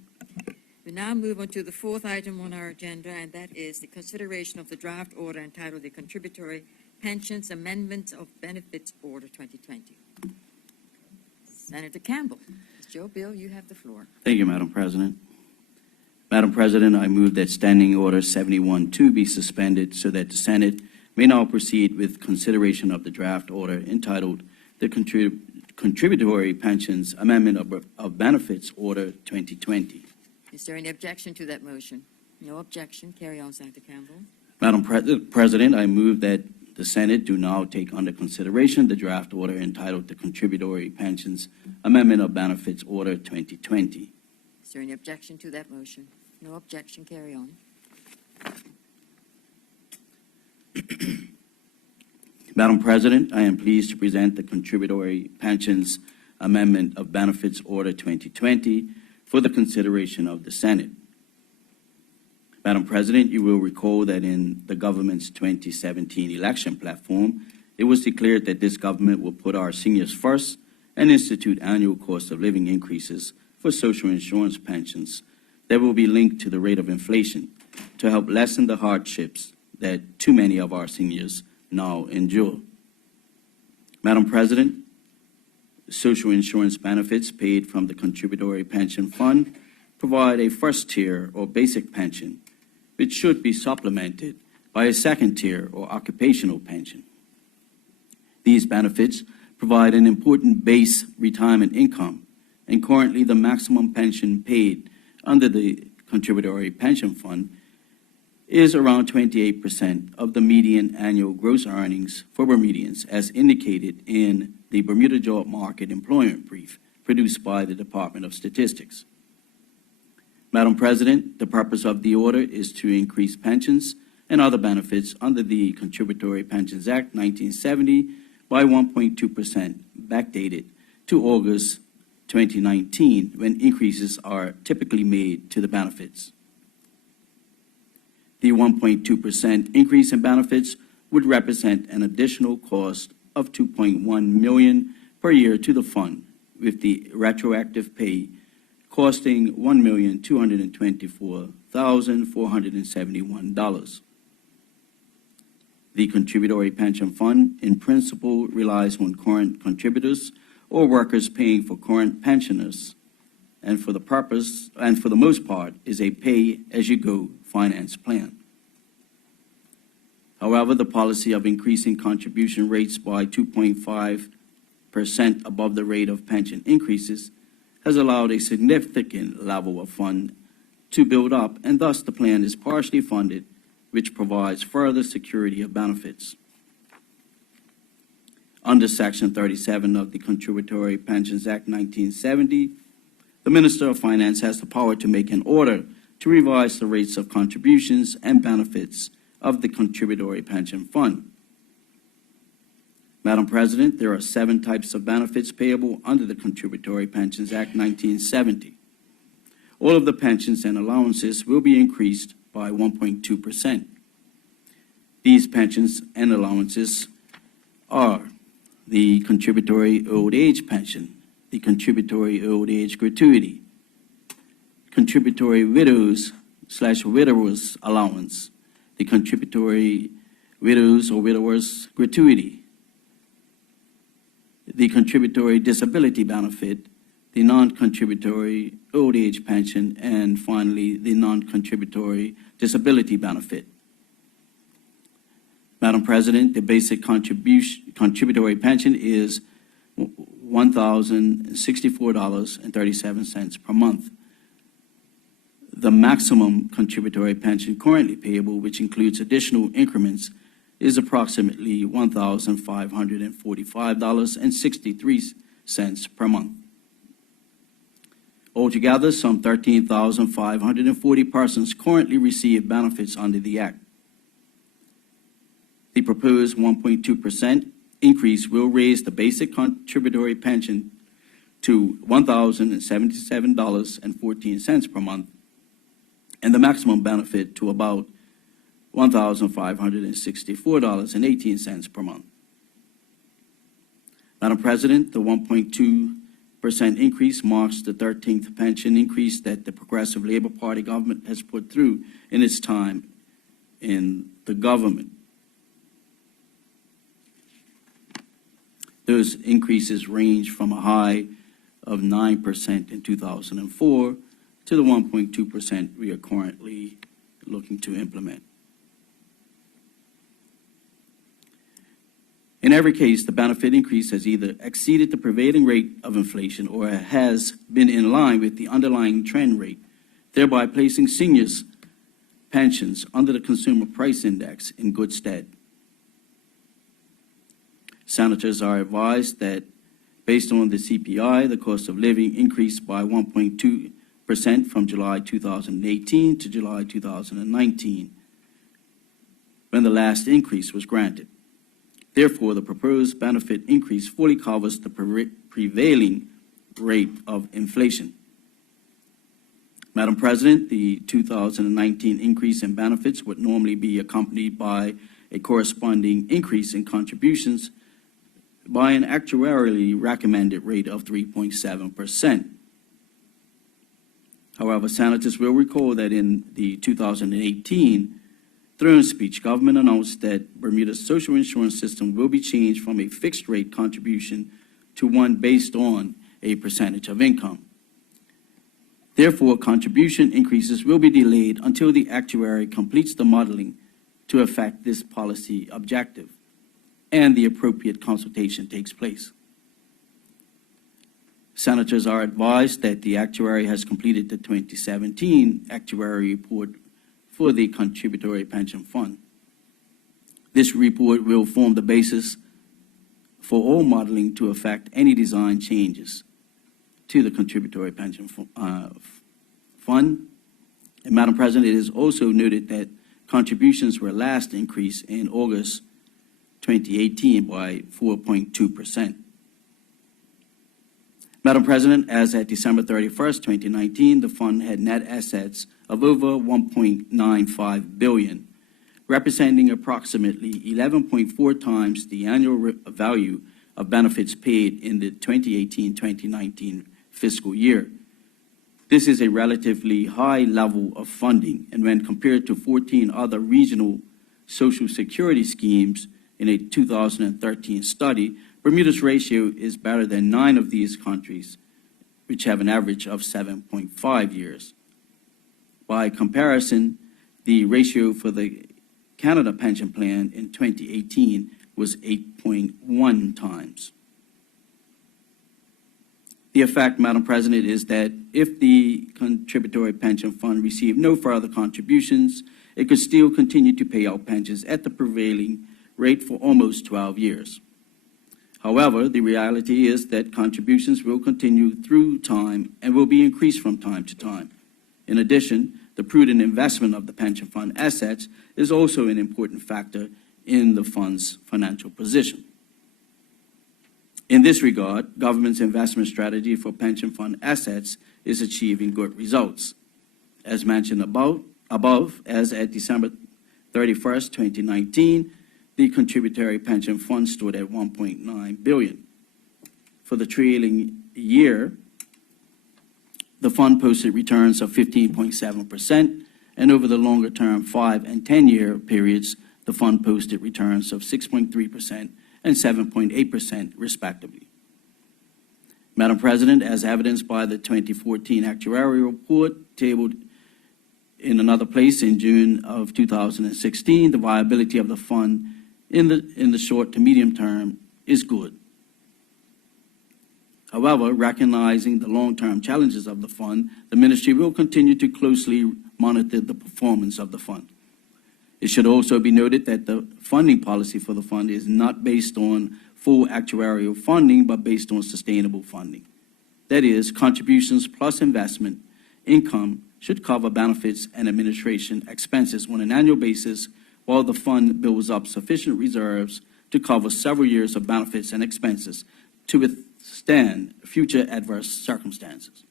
We now move on to the fourth item on our agenda, and that is the consideration of the draft order entitled the Contributory Pensions Amendments of Benefits Order 2020. Senator Campbell, it's your bill. You have the floor. Thank you, Madam President. Madam President, I move that Standing Order 71-2 be suspended so that the Senate may now proceed with consideration of the draft order entitled the Contributory Pensions Amendment of Benefits Order 2020. Is there any objection to that motion? No objection. Carry on, Senator Campbell. Madam President, I move that the Senate do now take under consideration the draft order entitled the Contributory Pensions Amendment of Benefits Order 2020. Is there any objection to that motion? No objection. Carry on. Madam President, I am pleased to present the Contributory Pensions Amendment of Benefits Order 2020 for the consideration of the Senate. Madam President, you will recall that in the government's 2017 election platform, it was declared that this government will put our seniors first and institute annual cost of living increases for social insurance pensions that will be linked to the rate of inflation to help lessen the hardships that too many of our seniors now endure. Madam President, social insurance benefits paid from the Contributory Pension Fund provide a first-tier or basic pension, which should be supplemented by a second tier or occupational pension. These benefits provide an important base retirement income, and currently the maximum pension paid under the Contributory Pension Fund is around 28% of the median annual gross earnings for Bermudians, as indicated in the Bermuda Job Market Employment Brief produced by the Department of Statistics. Madam President, the purpose of the order is to increase pensions and other benefits under the Contributory Pensions Act 1970 by 1.2%, backdated to August 2019, when increases are typically made to the benefits. The 1.2% increase in benefits would represent an additional cost of $2.1 million per year to the fund, with the retroactive pay costing $1,224,471. The Contributory Pension Fund, in principle, relies on current contributors or workers paying for current pensioners, and for the most part, is a pay-as-you-go finance plan. However, the policy of increasing contribution rates by 2.5% above the rate of pension increases has allowed a significant level of fund to build up, and thus the plan is partially funded, which provides further security of benefits. Under Section 37 of the Contributory Pensions Act 1970, the Minister of Finance has the power to make an order to revise the rates of contributions and benefits of the Contributory Pension Fund. Madam President, there are 7 types of benefits payable under the Contributory Pensions Act 1970. All of the pensions and allowances will be increased by 1.2%. These pensions and allowances are the Contributory Old Age Pension, the Contributory Old Age Gratuity, Contributory Widows/Widowers Allowance, the Contributory Widows or Widowers Gratuity, the Contributory Disability Benefit, the Non-Contributory Old Age Pension, and finally, the Non-Contributory Disability Benefit. Madam President, the basic contributory pension is $1,064.37 per month. The maximum contributory pension currently payable, which includes additional increments, is approximately $1,545.63 per month. Altogether, some 13,540 persons currently receive benefits under the Act. The proposed 1.2% increase will raise the basic contributory pension to $1,077.14 per month, and the maximum benefit to about $1,564.18 per month. Madam President, the 1.2% increase marks the 13th pension increase that the Progressive Labor Party government has put through in its time in the government. Those increases range from a high of 9% in 2004 to the 1.2% we are currently looking to implement. In every case, the benefit increase has either exceeded the prevailing rate of inflation or has been in line with the underlying trend rate, thereby placing seniors' pensions under the Consumer Price Index in good stead. Senators are advised that, based on the CPI, the cost of living increased by 1.2% from July 2018 to July 2019, when the last increase was granted. Therefore, the proposed benefit increase fully covers the prevailing rate of inflation. Madam President, the 2019 increase in benefits would normally be accompanied by a corresponding increase in contributions by an actuarially recommended rate of 3.7%. However, senators will recall that in the 2018 throne speech, government announced that Bermuda's social insurance system will be changed from a fixed rate contribution to one based on a percentage of income. Therefore, contribution increases will be delayed until the actuary completes the modeling to affect this policy objective, and the appropriate consultation takes place. Senators are advised that the actuary has completed the 2017 actuary report for the Contributory Pension Fund. This report will form the basis for all modeling to affect any design changes to the Contributory Pension Fund. And Madam President, it is also noted that contributions were last increased in August 2018 by 4.2%. Madam President, as at December 31st, 2019, the fund had net assets of over $1.95 billion, representing approximately 11.4 times the annual value of benefits paid in the 2018-2019 fiscal year. This is a relatively high level of funding, and when compared to 14 other regional Social Security schemes in a 2013 study, Bermuda's ratio is better than 9 of these countries, which have an average of 7.5 years. By comparison, the ratio for the Canada Pension Plan in 2018 was 8.1 times. The effect, Madam President, is that if the Contributory Pension Fund received no further contributions, it could still continue to pay out pensions at the prevailing rate for almost 12 years. However, the reality is that contributions will continue through time and will be increased from time to time. In addition, the prudent investment of the pension fund assets is also an important factor in the fund's financial position. In this regard, government's investment strategy for pension fund assets is achieving good results. As mentioned above, as at December 31st, 2019, the Contributory Pension Fund stood at $1.9 billion. For the trailing year, the fund posted returns of 15.7%, and over the longer-term 5- and 10-year periods, the fund posted returns of 6.3% and 7.8%, respectively. Madam President, as evidenced by the 2014 actuarial report tabled in another place in June of 2016, the viability of the fund in the short to medium term is good. However, recognizing the long-term challenges of the fund, the ministry will continue to closely monitor the performance of the fund. It should also be noted that the funding policy for the fund is not based on full actuarial funding, but based on sustainable funding. That is, contributions plus investment income should cover benefits and administration expenses on an annual basis, while the fund builds up sufficient reserves to cover several years of benefits and expenses to withstand future adverse circumstances.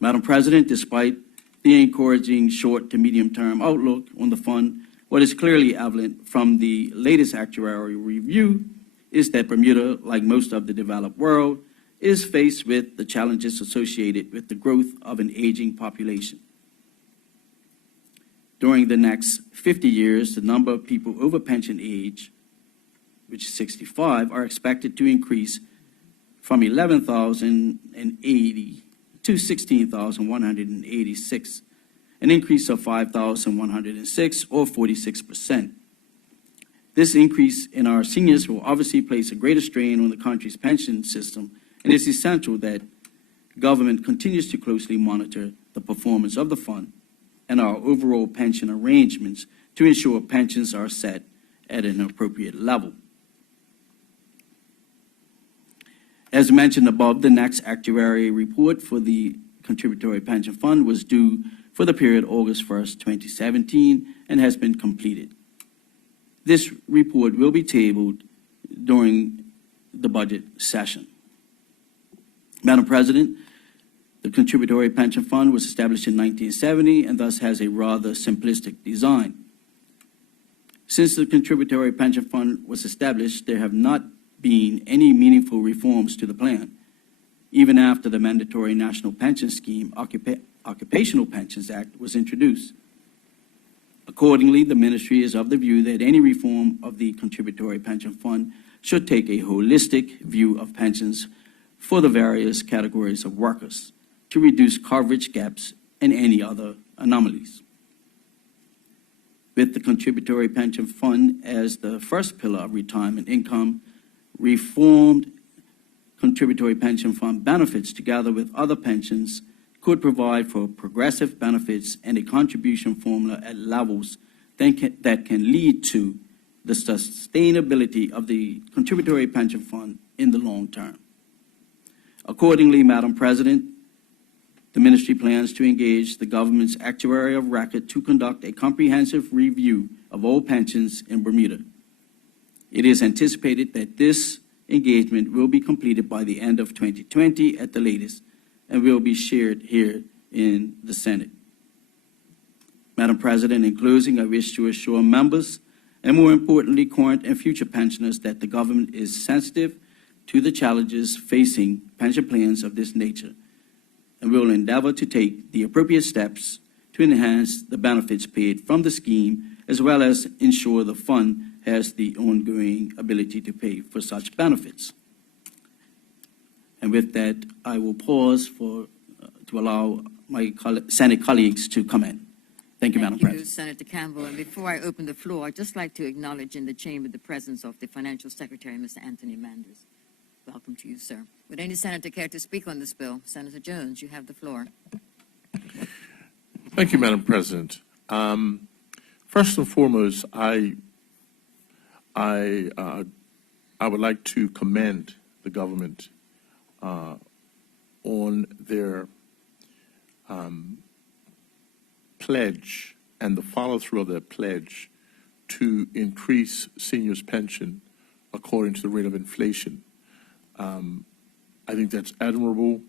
Madam President, despite the encouraging short to medium-term outlook on the fund, what is clearly evident from the latest actuarial review is that Bermuda, like most of the developed world, is faced with the challenges associated with the growth of an aging population. During the next 50 years, the number of people over pension age, which is 65, are expected to increase from 11,080 to 16,186, an increase of 5,106, or 46%. This increase in our seniors will obviously place a greater strain on the country's pension system, and it's essential that government continues to closely monitor the performance of the fund and our overall pension arrangements to ensure pensions are set at an appropriate level. As mentioned above, the next actuarial report for the Contributory Pension Fund was due for the period August 1st, 2017, and has been completed. This report will be tabled during the budget session. Madam President, the Contributory Pension Fund was established in 1970 and thus has a rather simplistic design. Since the Contributory Pension Fund was established, there have not been any meaningful reforms to the plan. Even after the mandatory National Pension Scheme Occupational Pensions Act was introduced. Accordingly, the ministry is of the view that any reform of the Contributory Pension Fund should take a holistic view of pensions for the various categories of workers to reduce coverage gaps and any other anomalies. with the Contributory Pension Fund as the first pillar of retirement income, reformed Contributory Pension Fund benefits together with other pensions could provide for progressive benefits and a contribution formula at levels that can lead to the sustainability of the Contributory Pension Fund in the long term. Accordingly, Madam President, the ministry plans to engage the government's actuary of record to conduct a comprehensive review of all pensions in Bermuda. It is anticipated that this engagement will be completed by the end of 2020 at the latest and will be shared here in the Senate. Madam President, in closing, I wish to assure members and, more importantly, current and future pensioners that the government is sensitive to the challenges facing pension plans of this nature and will endeavor to take the appropriate steps to enhance the benefits paid from the scheme, as well as ensure the fund has the ongoing ability to pay for such benefits. And with that, I will pause to allow my Senate colleagues to comment. Thank you, Madam President. Senator Campbell. And before I open the floor, I'd just like to acknowledge in the chamber the presence of the Financial Secretary, Mr. Anthony Manders. Welcome to you, sir. Would any senator care to speak on this bill? Senator Jones, you have the floor. Thank you, Madam President. First and foremost, I would like to commend the government on their pledge and the follow-through of their pledge to increase seniors' pension according to the rate of inflation. I think that's admirable,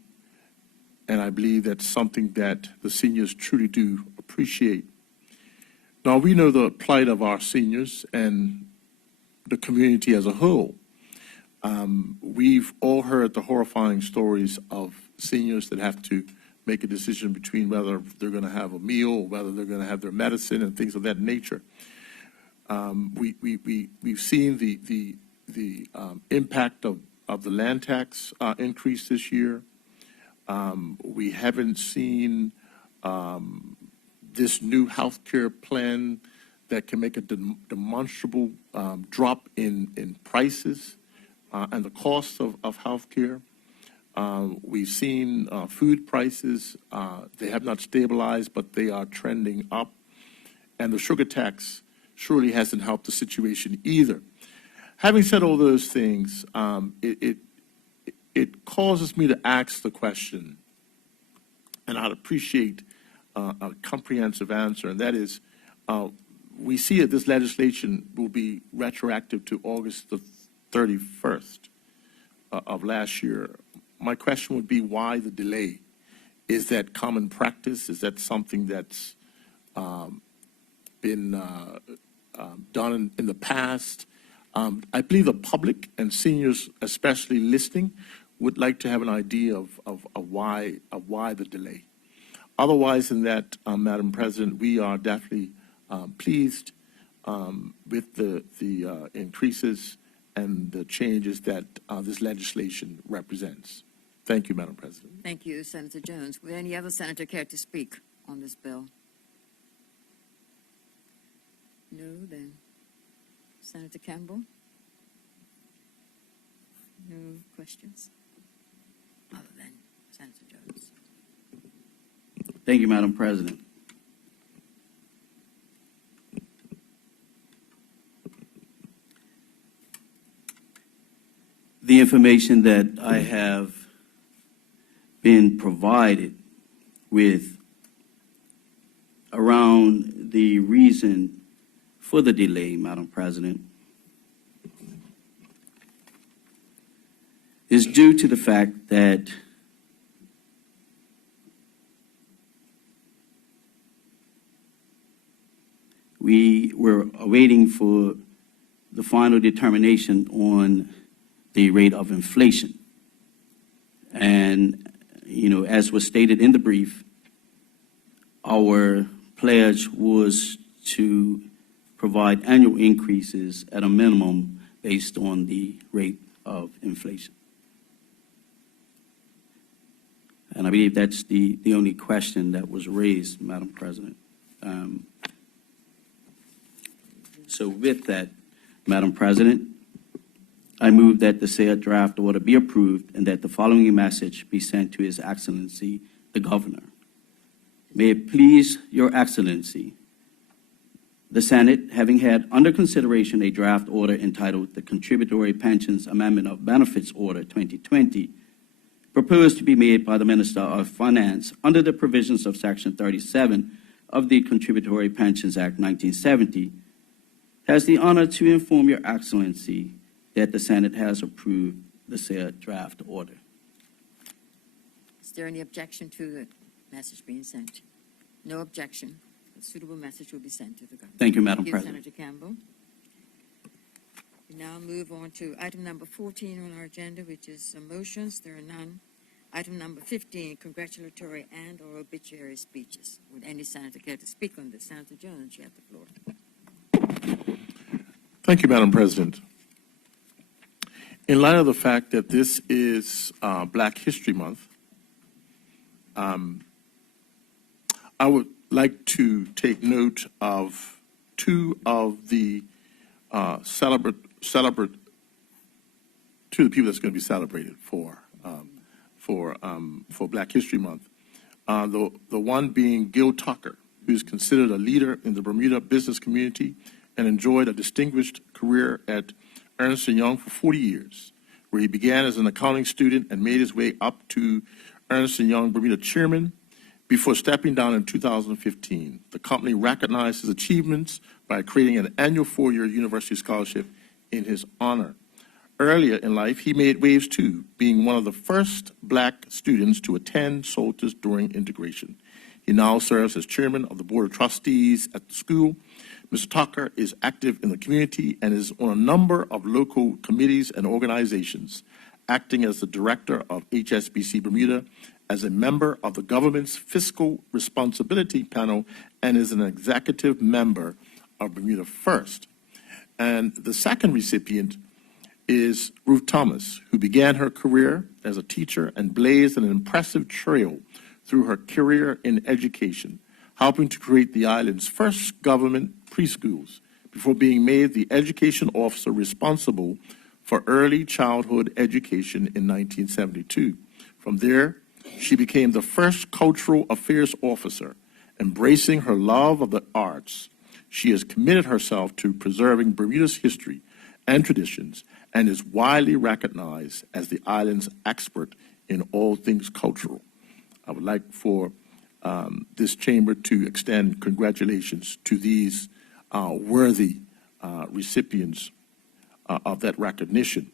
and I believe that's something that the seniors truly do appreciate. Now, we know the plight of our seniors and the community as a whole. We've all heard the horrifying stories of seniors that have to make a decision between whether they're going to have a meal or whether they're going to have their medicine and things of that nature. We've seen the impact of the land tax increase this year. We haven't seen this new health care plan that can make a demonstrable drop in prices and the cost of health care. We've seen food prices. They have not stabilized, but they are trending up. And the sugar tax surely hasn't helped the situation either. Having said all those things, it causes me to ask the question, and I'd appreciate a comprehensive answer, and that is, we see that this legislation will be retroactive to August the 31st of last year. My question would be, why the delay? Is that common practice? Is that something that's been done in the past? I believe the public and seniors, especially listening, would like to have an idea of why the delay. Otherwise than that, Madam President, we are definitely pleased with the increases and the changes that this legislation represents. Thank you, Madam President. Thank you, Senator Jones. Would any other senator care to speak on this bill? No, then. Senator Campbell? No questions? Other than Senator Jones. Thank you, Madam President. The information that I have been provided with around the reason for the delay, Madam President, is due to the fact that we were awaiting for the final determination on the rate of inflation. And, you know, as was stated in the brief, our pledge was to provide annual increases at a minimum based on the rate of inflation. And I believe that's the only question that was raised, Madam President. So with that, Madam President, I move that the said draft order be approved and that the following message be sent to His Excellency, the Governor. May it please Your Excellency, the Senate, having had under consideration a draft order entitled the Contributory Pensions Amendment of Benefits Order 2020, proposed to be made by the Minister of Finance under the provisions of Section 37 of the Contributory Pensions Act 1970, has the honor to inform Your Excellency that the Senate has approved the said draft order. Is there any objection to the message being sent? No objection. A suitable message will be sent to the governor. Thank you, Madam Thank you, President. Senator Campbell. We now move on to item number 14 on our agenda, which is motions. There are none. Item number 15, congratulatory and/or obituary speeches. Would any senator care to speak on this? Senator Jones, you have the floor. Thank you, Madam President. In light of the fact that this is Black History Month, I would like to take note of two of the people that's going to be celebrated for Black History Month. The one being Gil Tucker, who's considered a leader in the Bermuda business community and enjoyed a distinguished career at Ernst & Young for 40 years, where he began as an accounting student and made his way up to Ernst & Young Bermuda chairman before stepping down in 2015. The company recognized his achievements by creating an annual four-year university scholarship in his honor. Earlier in life, he made waves too, being one of the first Black students to attend Soltis during integration. He now serves as chairman of the board of trustees at the school. Mr. Tucker is active in the community and is on a number of local committees and organizations, acting as the director of HSBC Bermuda, as a member of the government's Fiscal Responsibility Panel, and is an executive member of Bermuda First. And the second recipient is Ruth Thomas, who began her career as a teacher and blazed an impressive trail through her career in education, helping to create the island's first government preschools before being made the education officer responsible for early childhood education in 1972. From there, she became the first cultural affairs officer, embracing her love of the arts. She has committed herself to preserving Bermuda's history and traditions and is widely recognized as the island's expert in all things cultural. I would like for this chamber to extend congratulations to these worthy recipients of that recognition.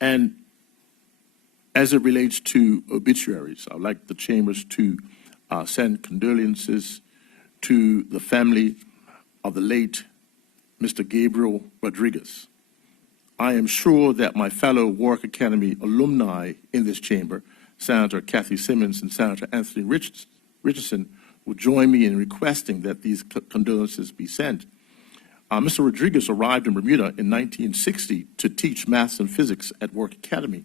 And as it relates to obituaries, I'd like the chambers to send condolences to the family of the late Mr. Gabriel Rodriguez. I am sure that my fellow Warwick Academy alumni in this chamber, Senator Kathy Simmons and Senator Anthony Richardson, will join me in requesting that these condolences be sent. Mr. Rodriguez arrived in Bermuda in 1960 to teach maths and physics at Warwick Academy,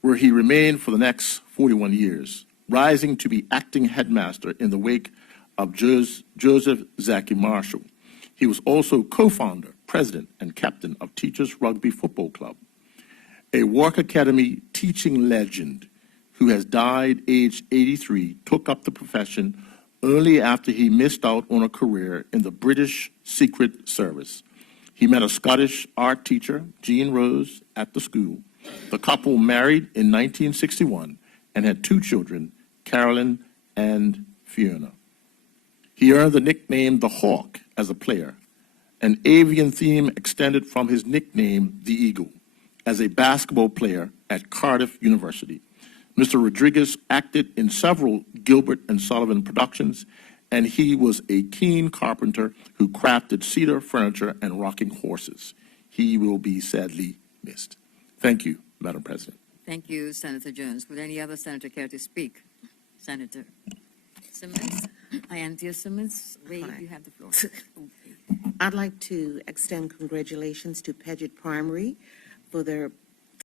where he remained for the next 41 years, rising to be acting headmaster in the wake of Joseph Zaki Marshall. He was also co-founder, president, and captain of Teachers Rugby Football Club. A Warwick Academy teaching legend who has died aged 83 took up the profession only after he missed out on a career in the British Secret Service. He met a Scottish art teacher, Jean Rose, at the school. The couple married in 1961 and had two children, Carolyn and Fiona. He earned the nickname the Hawk as a player. An avian theme extended from his nickname, the Eagle, as a basketball player at Cardiff University. Mr. Rodriguez acted in several Gilbert and Sullivan productions, and he was a keen carpenter who crafted cedar furniture and rocking horses. He will be sadly missed. Thank you, Madam President. Thank you, Senator Jones. Would any other senator care to speak? Senator Simmons? Anthea Simmons, Wade, Hi. you have the floor. I'd like to extend congratulations to Paget Primary for their